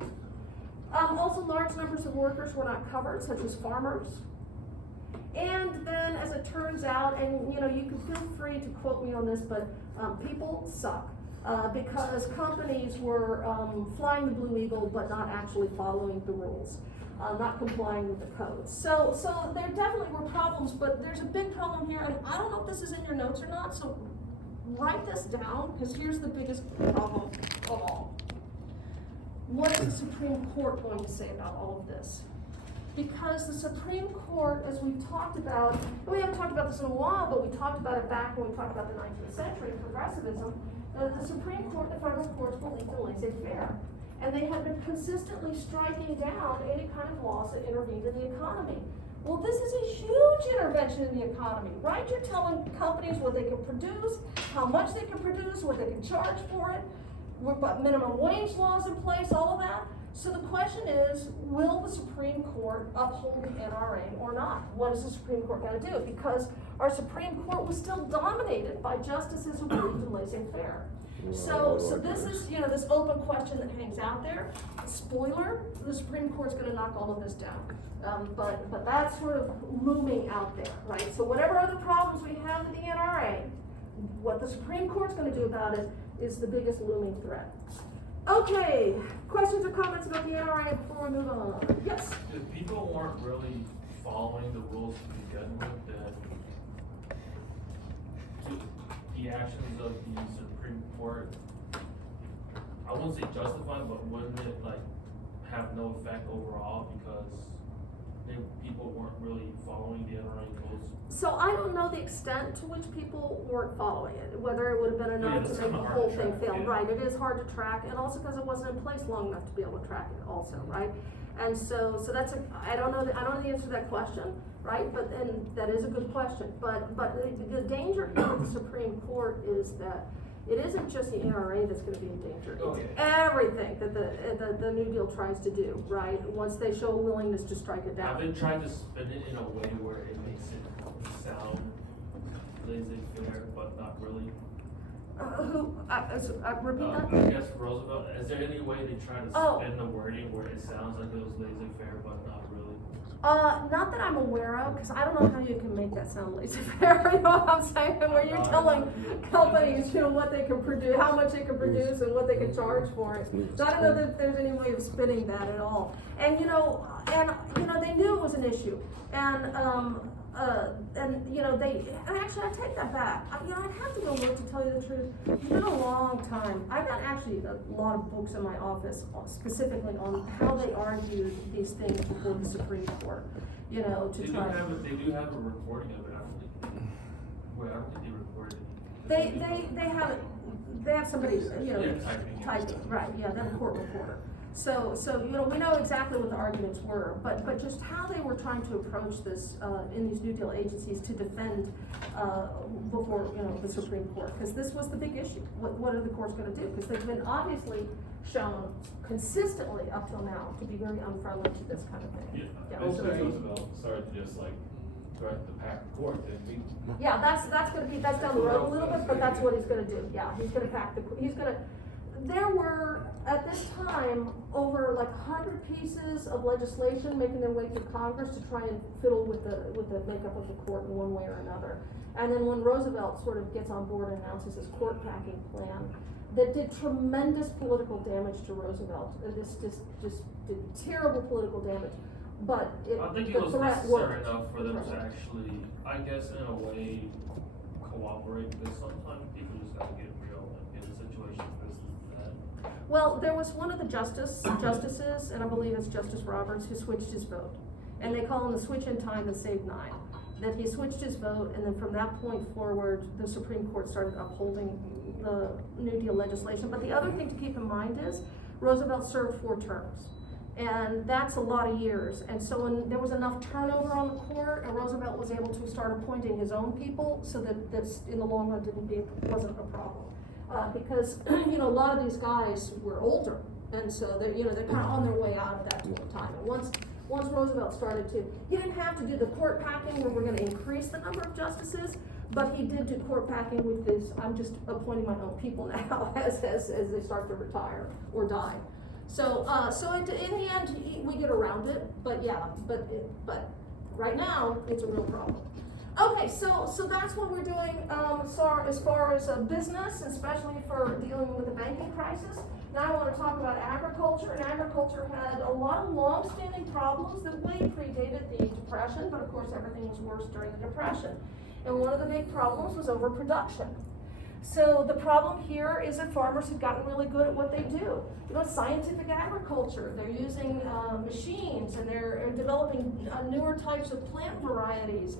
Also, large numbers of workers were not covered, such as farmers. And then, as it turns out, and you can feel free to quote me on this, but people suck. Because companies were flying the Blue Eagle but not actually following the rules. not complying with the codes. So there definitely were problems, but there's a big problem here, and I don't know if this is in your notes or not, so write this down, because here's the biggest problem of all. What is the Supreme Court going to say about all of this? Because the Supreme Court, as we've talked about, we haven't talked about this in a while, but we talked about it back when we talked about the 19th century, progressivism. The Supreme Court, the federal courts believed in laissez-faire. And they have been consistently striking down any kind of laws that intervened in the economy. Well, this is a huge intervention in the economy, right? You're telling companies what they can produce, how much they can produce, what they can charge for it. We've got minimum wage laws in place, all of that. So the question is, will the Supreme Court uphold the NRA or not? What is the Supreme Court going to do? Because our Supreme Court was still dominated by justices who believed in laissez-faire. So this is, this open question that hangs out there. Spoiler, the Supreme Court's going to knock all of this down. But that's sort of looming out there, right? So whatever other problems we have with the NRA, what the Supreme Court's going to do about it is the biggest looming threat. Okay, questions or comments about the NRA before we move on? Yes? If people weren't really following the rules to begin with, then the actions of the Supreme Court, I wouldn't say justified, but wouldn't it have no effect overall because people weren't really following the NRA rules? So I don't know the extent to which people weren't following it, whether it would have been enough to make the whole thing fail. Right, it is hard to track, and also because it wasn't in place long enough to be able to track it also, right? And so that's I don't know the answer to that question, right? But then that is a good question. But the danger here with the Supreme Court is that it isn't just the NRA that's going to be in danger. Oh, It's yeah. everything that the New Deal tries to do, right? Once they show a willingness to strike it down. I've been trying to spin it in a way where it makes it sound laissez-faire, but not really. Repeat that? I guess Roosevelt, is there any way they try to spin the wording where it sounds like it was laissez-faire, but not really? Not that I'm aware of, because I don't know how you can make that sound laissez-faire, you know what I'm saying? Where you're telling companies, what they can produce, how much they can produce, and what they can charge for it. So I don't know that there's any way of spinning that at all. And they knew it was an issue. And actually I take that back. I'd have to go look, to tell you the truth. It's been a long time. I've got actually a lot of books in my office specifically on how they argued these things before the Supreme Court. They do have a recording of it, I don't think. Where I don't think they recorded it. They have somebody, typing. Right, yeah, they have a court reporter. So we know exactly what the arguments were, but just how they were trying to approach this in these New Deal agencies to defend before the Supreme Court, because this was the big issue. What are the courts going to do? Because they've been obviously shown consistently up till now to be very unfriendly to this kind of thing. Roosevelt started to just threaten to pack the court, didn't he? Yeah, that's down the road a little bit, but that's what he's going to do. Yeah, he's going to pack There were, at this time, over 100 pieces of legislation making their way through Congress to try and fiddle with the makeup of the court in one way or another. And then when Roosevelt sort of gets on board and announces his court packing plan, that did tremendous political damage to Roosevelt. This just did terrible political damage. But I think it was necessary enough for them to actually, I guess in a way, cooperate, because sometimes people just gotta get real in situations this and that. Well, there was one of the justices, and I believe it's Justice Roberts, who switched his vote. And they call him the switch in time that saved 9. That he switched his vote, and then from that point forward, the Supreme Court started upholding the New Deal legislation. But the other thing to keep in mind is Roosevelt served 4 terms. And that's a lot of years. And so when there was enough turnover on the court, and Roosevelt was able to start appointing his own people, so that this, in the long run, wasn't a problem. Because a lot of these guys were older, and so they're kind of on their way out of that time. And once Roosevelt started to, he didn't have to do the court packing where we're going to increase the number of justices, but he did do court packing with this. I'm just appointing my own people now as they start to retire or die. So in the end, we get around it, but right now, it's a real problem. Okay, so that's what we're doing, as far as business, especially for dealing with the banking crisis. Now I want to talk about agriculture, and agriculture had a lot of long-standing problems that way predated the Depression, but of course everything was worse during the Depression. And one of the big problems was overproduction. So the problem here is that farmers have gotten really good at what they do. You know, scientific agriculture, they're using machines, and they're developing newer types of plant varieties.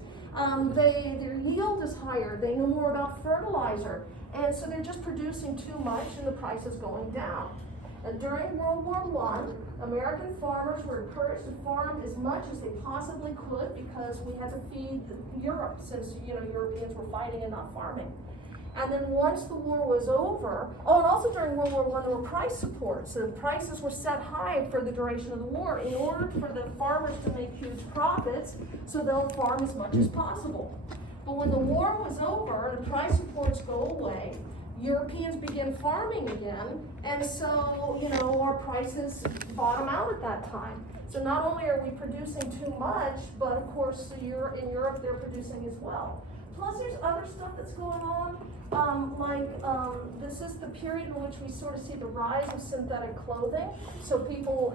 Their yield is higher, they know more about fertilizer, and so they're just producing too much and the price is going down. During World War I, American farmers were encouraged to farm as much as they possibly could because we had to feed Europe, since Europeans were fighting and not farming. And then once the war was over, and also during World War I, there were price supports. So the prices were set high for the duration of the war in order for the farmers to make huge profits, so they'll farm as much as possible. But when the war was over and the price supports go away, Europeans begin farming again, and so, our prices bottom out at that time. So not only are we producing too much, but of course, in Europe, they're producing as well. Plus, there's other stuff that's going on, this is the period in which we sort of see the rise of synthetic clothing. So people,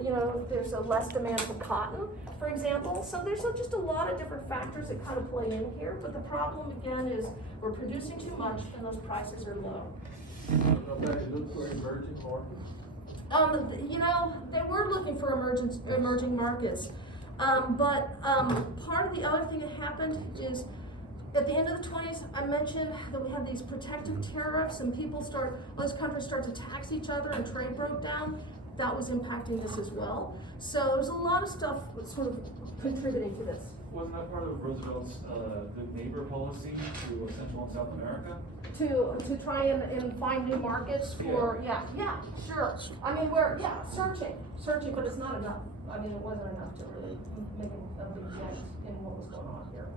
there's a less demand for cotton, for example. So there's just a lot of different factors that kind of play in here. But the problem, again, is we're producing too much and those prices are low. Nobody look for emerging markets? They were looking for emerging markets. But part of the other thing that happened is, at the end of the 20s, I mentioned that we had these protective tariffs, and those countries start to tax each other, and trade broke down. That was impacting this as well. So there's a lot of stuff that's sort of contributing to this. Wasn't that part of Roosevelt's good neighbor policy to Central and South America? To try and find new markets for, yeah, sure. I mean, we're searching, but it's not enough. I mean, it wasn't enough to really make a big dent in what was going on here,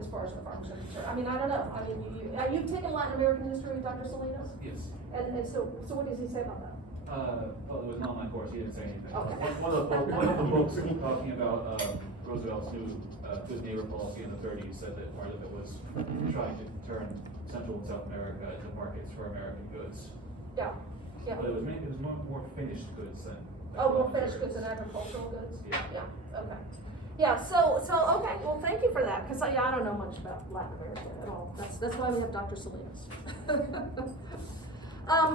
as far as the farmers are concerned. I mean, I don't know. I mean, you've taken Latin American history with Dr. Salinas? Yes. And so what does he say about that? Well, it was an online course, he didn't say anything. Okay. One of the books talking about Roosevelt's new good neighbor policy in the 30s said that part of it was trying to turn Central and South America into markets for American goods. Yeah. But it was more finished goods than. More finished goods and agricultural goods? Yeah. Okay. Yeah, so okay, well, thank you for that, because I don't know much about Latin America at all. That's why we have Dr. Salinas.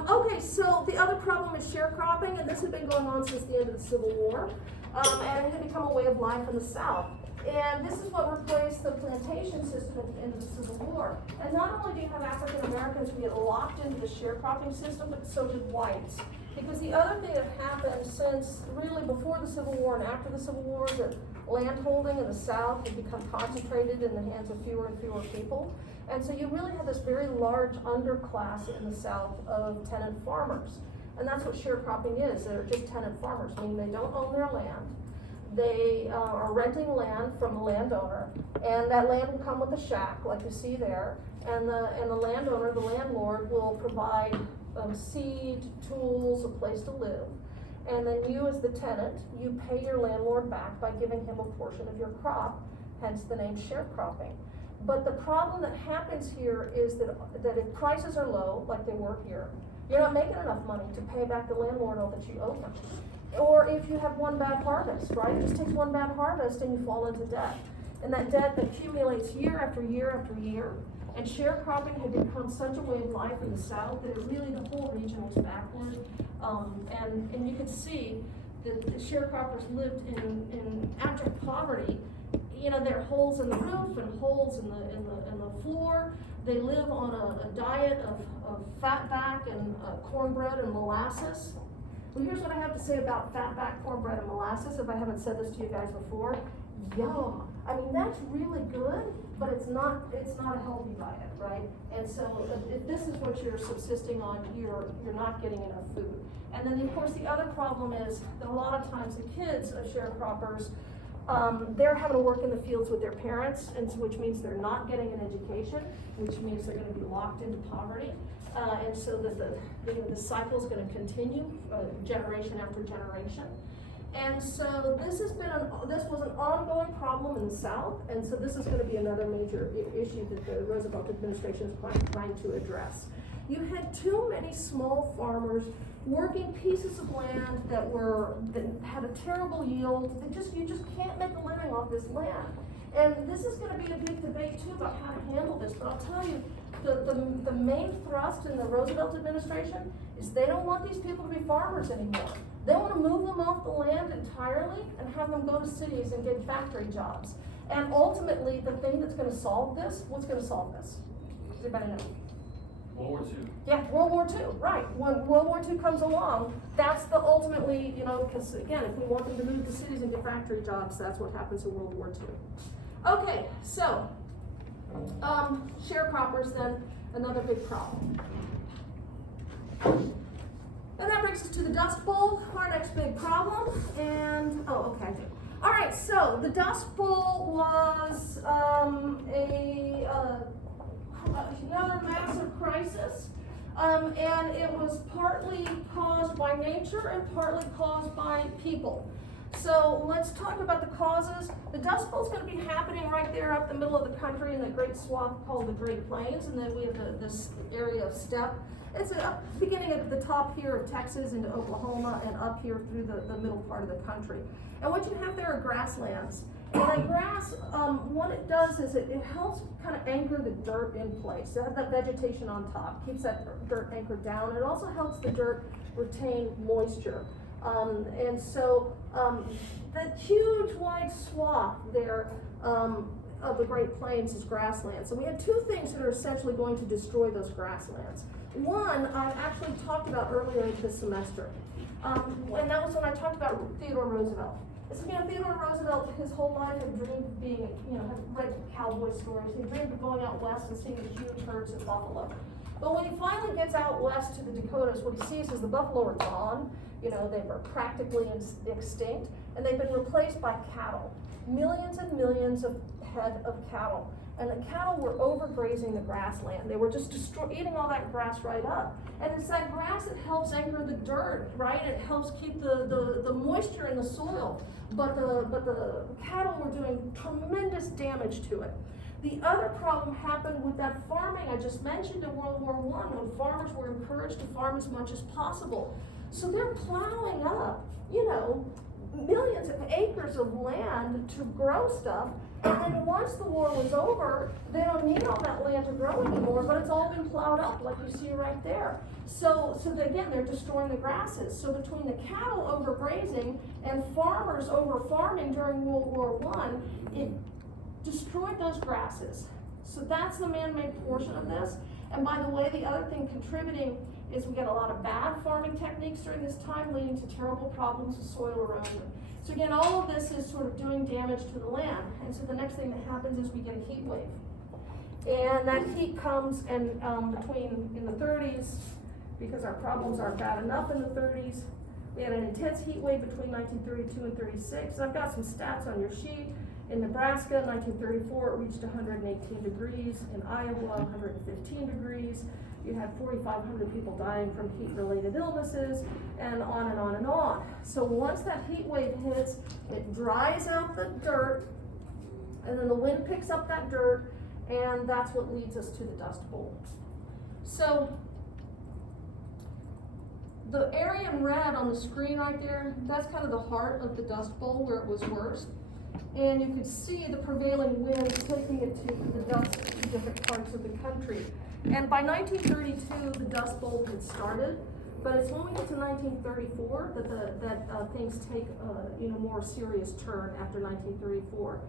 Okay, so the other problem is sharecropping, and this had been going on since the end of the Civil War, and it had become a way of life in the South. And this is what replaced the plantation system at the end of the Civil War. And not only do you have African Americans who get locked into the sharecropping system, but so did whites. Because the other thing that happened since really before the Civil War and after the Civil War is that land holding in the South had become concentrated in the hands of fewer and fewer people. And so you really have this very large underclass in the South of tenant farmers. And that's what sharecropping is. They're just tenant farmers, meaning they don't own their land. They are renting land from a landowner, and that land will come with a shack, like you see there. And the landowner, the landlord, will provide seed, tools, a place to live. And then you, as the tenant, you pay your landlord back by giving him a portion of your crop, hence the name sharecropping. But the problem that happens here is that if prices are low, like they were here, you're not making enough money to pay back the landlord all that you owe them. Or if you have one bad harvest, right? It just takes one bad harvest and you fall into debt. And that debt accumulates year after year after year. And sharecropping had become such a way of life in the South that the whole region was backward. And you could see that the sharecroppers lived in abject poverty. There are holes in the roof and holes in the floor. They live on a diet of fatback and cornbread and molasses. Well, here's what I have to say about fatback, cornbread, and molasses, if I haven't said this to you guys before. Yum. I mean, that's really good, but it's not a healthy diet, right? And so if this is what you're subsisting on, you're not getting enough food. And then, of course, the other problem is that a lot of times the kids of sharecroppers, they're having to work in the fields with their parents, and so, which means they're not getting an education, which means they're going to be locked into poverty. And so that the cycle is going to continue generation after generation. And so this was an ongoing problem in the South, and so this is going to be another major issue that the Roosevelt administration is trying to address. You had too many small farmers working pieces of land that had a terrible yield. You just can't make a living off this land. And this is going to be a big debate too about how to handle this. But I'll tell you, the main thrust in the Roosevelt administration is they don't want these people to be farmers anymore. They want to move them off the land entirely and have them go to cities and get factory jobs. And ultimately, the thing that's going to solve this, what's going to solve this? Does anybody know? World War II. Yeah, World War II, right. When World War II comes along, that's the ultimately, because again, if we want them to move to cities and get factory jobs, that's what happens in World War II. Okay, so, sharecroppers then, another big problem. And that brings us to the Dust Bowl, our next big problem. And, okay. All right, so the Dust Bowl was another massive crisis. And it was partly caused by nature and partly caused by people. So let's talk about the causes. The Dust Bowl is going to be happening right there up the middle of the country in the great swath called the Great Plains, and then we have this area of steppe. It's beginning at the top here of Texas into Oklahoma and up here through the middle part of the country. And what you have there are grasslands. And that grass, what it does is it helps kind of anchor the dirt in place. It has that vegetation on top, keeps that dirt anchored down. And it also helps the dirt retain moisture. And so that huge wide swath there of the Great Plains is grassland. So we have two things that are essentially going to destroy those grasslands. One, I actually talked about earlier this semester, and that was when I talked about Theodore Roosevelt. Theodore Roosevelt, his whole life had dreamed of being, had read cowboy stories. He dreamed of going out west and seeing the huge herds of buffalo. But when he finally gets out west to the Dakotas, what he sees is the buffalo are gone. They were practically extinct, and they've been replaced by cattle. Millions and millions of head of cattle. And the cattle were overgrazing the grassland. They were just eating all that grass right up. And it's that grass that helps anchor the dirt, right? It helps keep the moisture in the soil. But the cattle were doing tremendous damage to it. The other problem happened with that farming I just mentioned in World War I, when farmers were encouraged to farm as much as possible. So they're plowing up, millions of acres of land to grow stuff. And then once the war was over, they don't need all that land to grow anymore, but it's all been plowed up like you see right there. So again, they're destroying the grasses. So between the cattle overgrazing and farmers over farming during World War I, it destroyed those grasses. So that's the man-made portion of this. And by the way, the other thing contributing is we get a lot of bad farming techniques during this time, leading to terrible problems with soil erosion. So again, all of this is sort of doing damage to the land. And so the next thing that happens is we get a heat wave. And that heat comes in the 30s, because our problems aren't bad enough in the 30s. We had an intense heat wave between 1932 and 36. I've got some stats on your sheet. In Nebraska, 1934, it reached 118 degrees. In Iowa, 115 degrees. You had 4,500 people dying from heat-related illnesses, and on and on and on. So once that heat wave hits, it dries out the dirt, and then the wind picks up that dirt, and that's what leads us to the Dust Bowl. So the area in red on the screen right there, that's kind of the heart of the Dust Bowl where it was worst. And you could see the prevailing wind taking it to the dust in different parts of the country. And by 1932, the Dust Bowl had started, but it's when we get to 1934 that things take a more serious turn after 1934.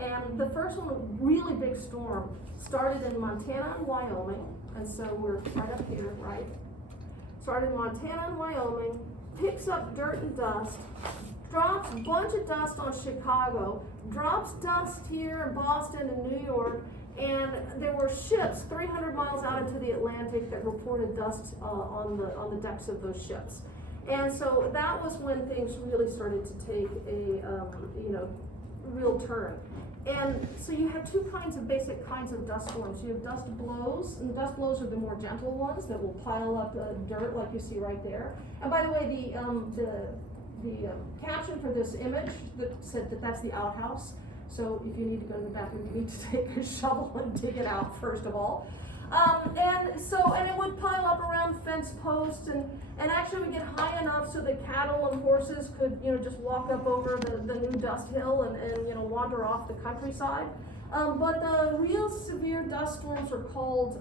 And the first one, a really big storm, started in Montana and Wyoming, and so we're right up here, right? Started in Montana and Wyoming, picks up dirt and dust, drops a bunch of dust on Chicago, drops dust here in Boston and New York, and there were ships 300 miles out into the Atlantic that reported dust on the decks of those ships. And so that was when things really started to take a real turn. And so you have two basic kinds of dust storms. You have dust blows, and the dust blows are the more gentle ones that will pile up dirt like you see right there. And by the way, caption for this image that said that that's the outhouse. So if you need to go to the bathroom, you need to take a shovel and dig it out first of all. And it would pile up around fence posts and actually would get high enough so that cattle and horses could, just walk up over the new dust hill and wander off the countryside. But the real severe dust storms are called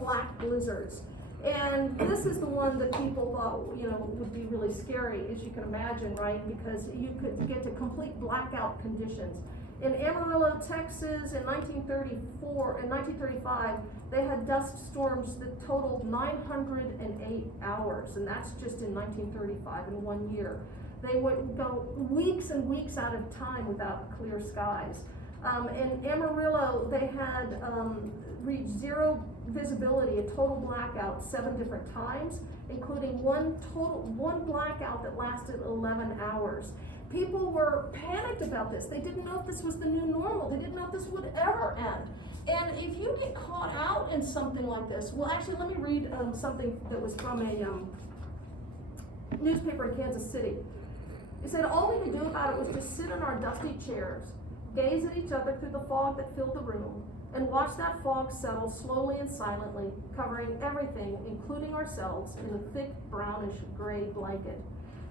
black blizzards. And this is the one that people thought, would be really scary, as you can imagine, right? Because you could get to complete blackout conditions. In Amarillo, Texas, in 1934 and 1935, they had dust storms that totaled 908 hours, and that's just in 1935, in 1 year. They would go weeks and weeks out of time without clear skies. In Amarillo, they had reached zero visibility, a total blackout 7 different times, including one blackout that lasted 11 hours. People were panicked about this. They didn't know if this was the new normal. They didn't know if this would ever end. And if you get caught out in something like this, well, actually, let me read something that was from a newspaper in Kansas City. It said, all we could do about it was just sit in our dusty chairs, gaze at each other through the fog that filled the room, and watch that fog settle slowly and silently, covering everything, including ourselves, in a thick brownish gray blanket.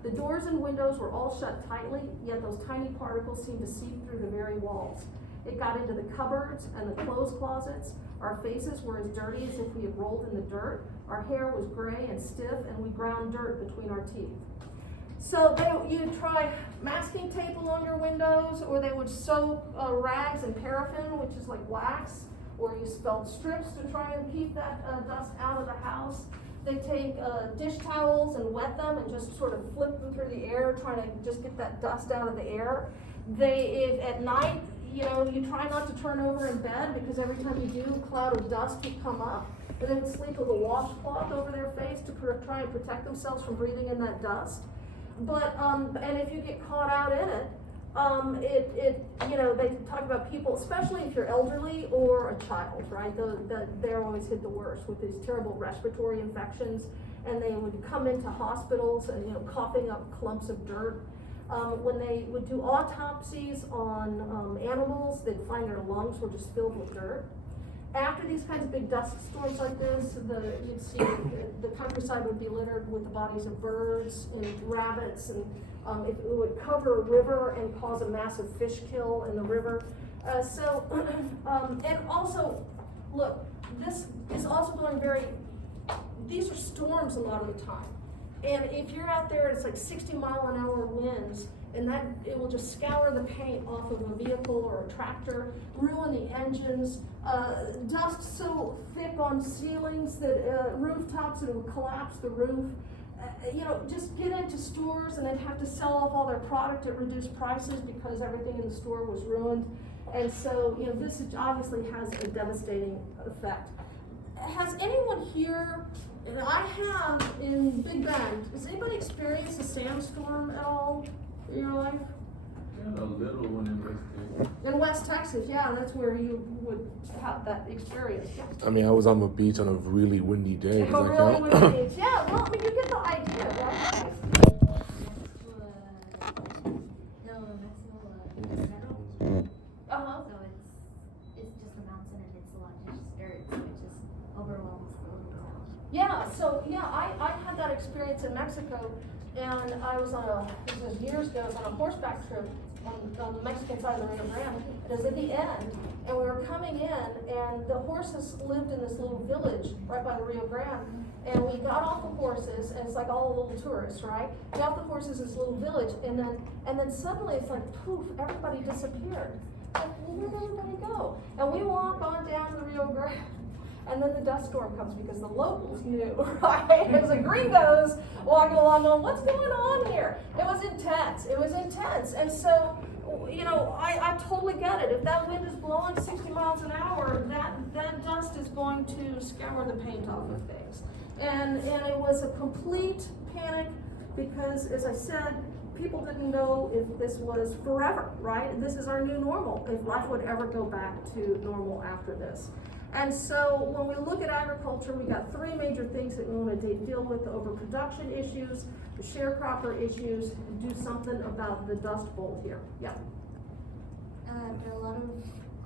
The doors and windows were all shut tightly, yet those tiny particles seemed to seep through the very walls. It got into the cupboards and the clothes closets. Our faces were as dirty as if we had rolled in the dirt. Our hair was gray and stiff, and we ground dirt between our teeth. So you'd try masking tape along your windows, or they would soak rags in paraffin, which is like wax, or you felt strips to try and keep that dust out of the house. They take dish towels and wet them and just sort of flip them through the air, trying to just get that dust out of the air. If at night, you try not to turn over in bed, because every time you do, a cloud of dust would come up. And they would sleep with a washcloth over their face to try and protect themselves from breathing in that dust. But and if you get caught out in it, they talk about people, especially if you're elderly or a child, right? They're always hit the worst with these terrible respiratory infections, and they would come into hospitals and coughing up clumps of dirt. When they would do autopsies on animals, they'd find their lungs were just filled with dirt. After these kinds of big dust storms like this, you'd see the countryside would be littered with the bodies of birds and rabbits, and it would cover a river and cause a massive fish kill in the river. And also, look, this is also going these are storms a lot of the time. And if you're out there, it's like 60-mile-an-hour winds, and that it will just scour the paint off of a vehicle or a tractor, ruin the engines, dust so thick on ceilings that rooftops that it would collapse the roof. Just get into stores and then have to sell off all their product at reduced prices because everything in the store was ruined. And so, this obviously has a devastating effect. Has anyone here, and I have in Big Bend, has anybody experienced a sandstorm at all in your life? Yeah, a little one in West Texas. In West Texas, yeah, that's where you would have that experience. Yeah. I mean, I was on the beach on a really windy day. Does that Really count? windy beach. Yeah, well, you get the idea, right? Uh-huh. So it's just a mountain and it's a lot of just dirt, so it just overwhelms the little town. Yeah, so I had that experience in Mexico, and I was this was years ago, I was on a horseback trip on the Mexican side of the Rio Grande. It was at the end, and we were coming in, and the horses lived in this little village right by the Rio Grande, and we got off the horses, and it's like all the little tourists, right? Got off the horses in this little village, and then suddenly it's like poof, everybody disappeared. Like, well, where'd everybody go? And we walk on down the Rio Grande. And then the dust storm comes because the locals knew, right? It was the gringos walking along going, what's going on here? It was intense. And so, I totally get it. If that wind is blowing 60 miles an hour, that dust is going to scour the paint off of things. And it was a complete panic because, as I said, people didn't know if this was forever, right? This is our new normal, if life would ever go back to normal after this. And so when we look at agriculture, we got three major things that we want to deal with: the overproduction issues, the sharecropper issues, and do something about the dust bowl here. Yeah. There are a lot of,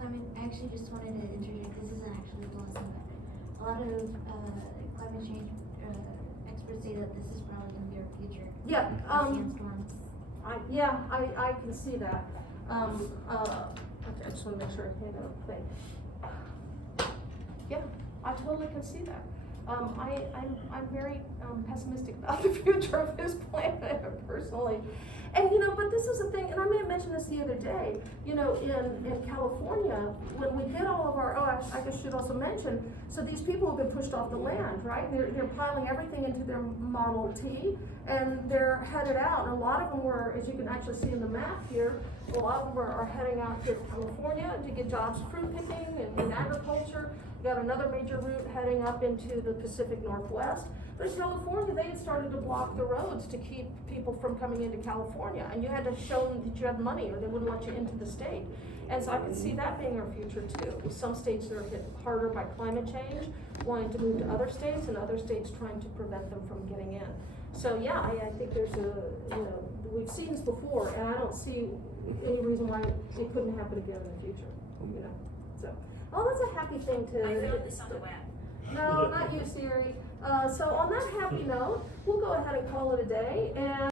I mean, I actually just wanted to interject, this isn't actually the lesson, but a lot of, climate change, experts say that this is probably gonna be our future. Yeah, Sandstorms. I can see that. Okay, I just wanna make sure I hit a thing. Yeah, I totally can see that. I'm very pessimistic about the future of this planet personally. And but this is the thing, and I may have mentioned this the other day, in California, when we get all of our, I guess I should also mention, so these people have been pushed off the land, right? They're piling everything into their Model T, and they're headed out. And a lot of them were, as you can actually see in the map here, a lot of them are heading out to California to get jobs fruit picking and in agriculture. We got another major route heading up into the Pacific Northwest. But in California, they had started to block the roads to keep people from coming into California. And you had to show them that you had money or they wouldn't let you into the state. And so I can see that being our future too. Some states that are hit harder by climate change, wanting to move to other states, and other states trying to prevent them from getting in. So yeah, I think there's we've seen this before, and I don't see any reason why it couldn't happen again in the future, So, that's a happy thing to. I found this on the web. No, not you, Siri. So on that happy note, we'll go ahead and call it a day, and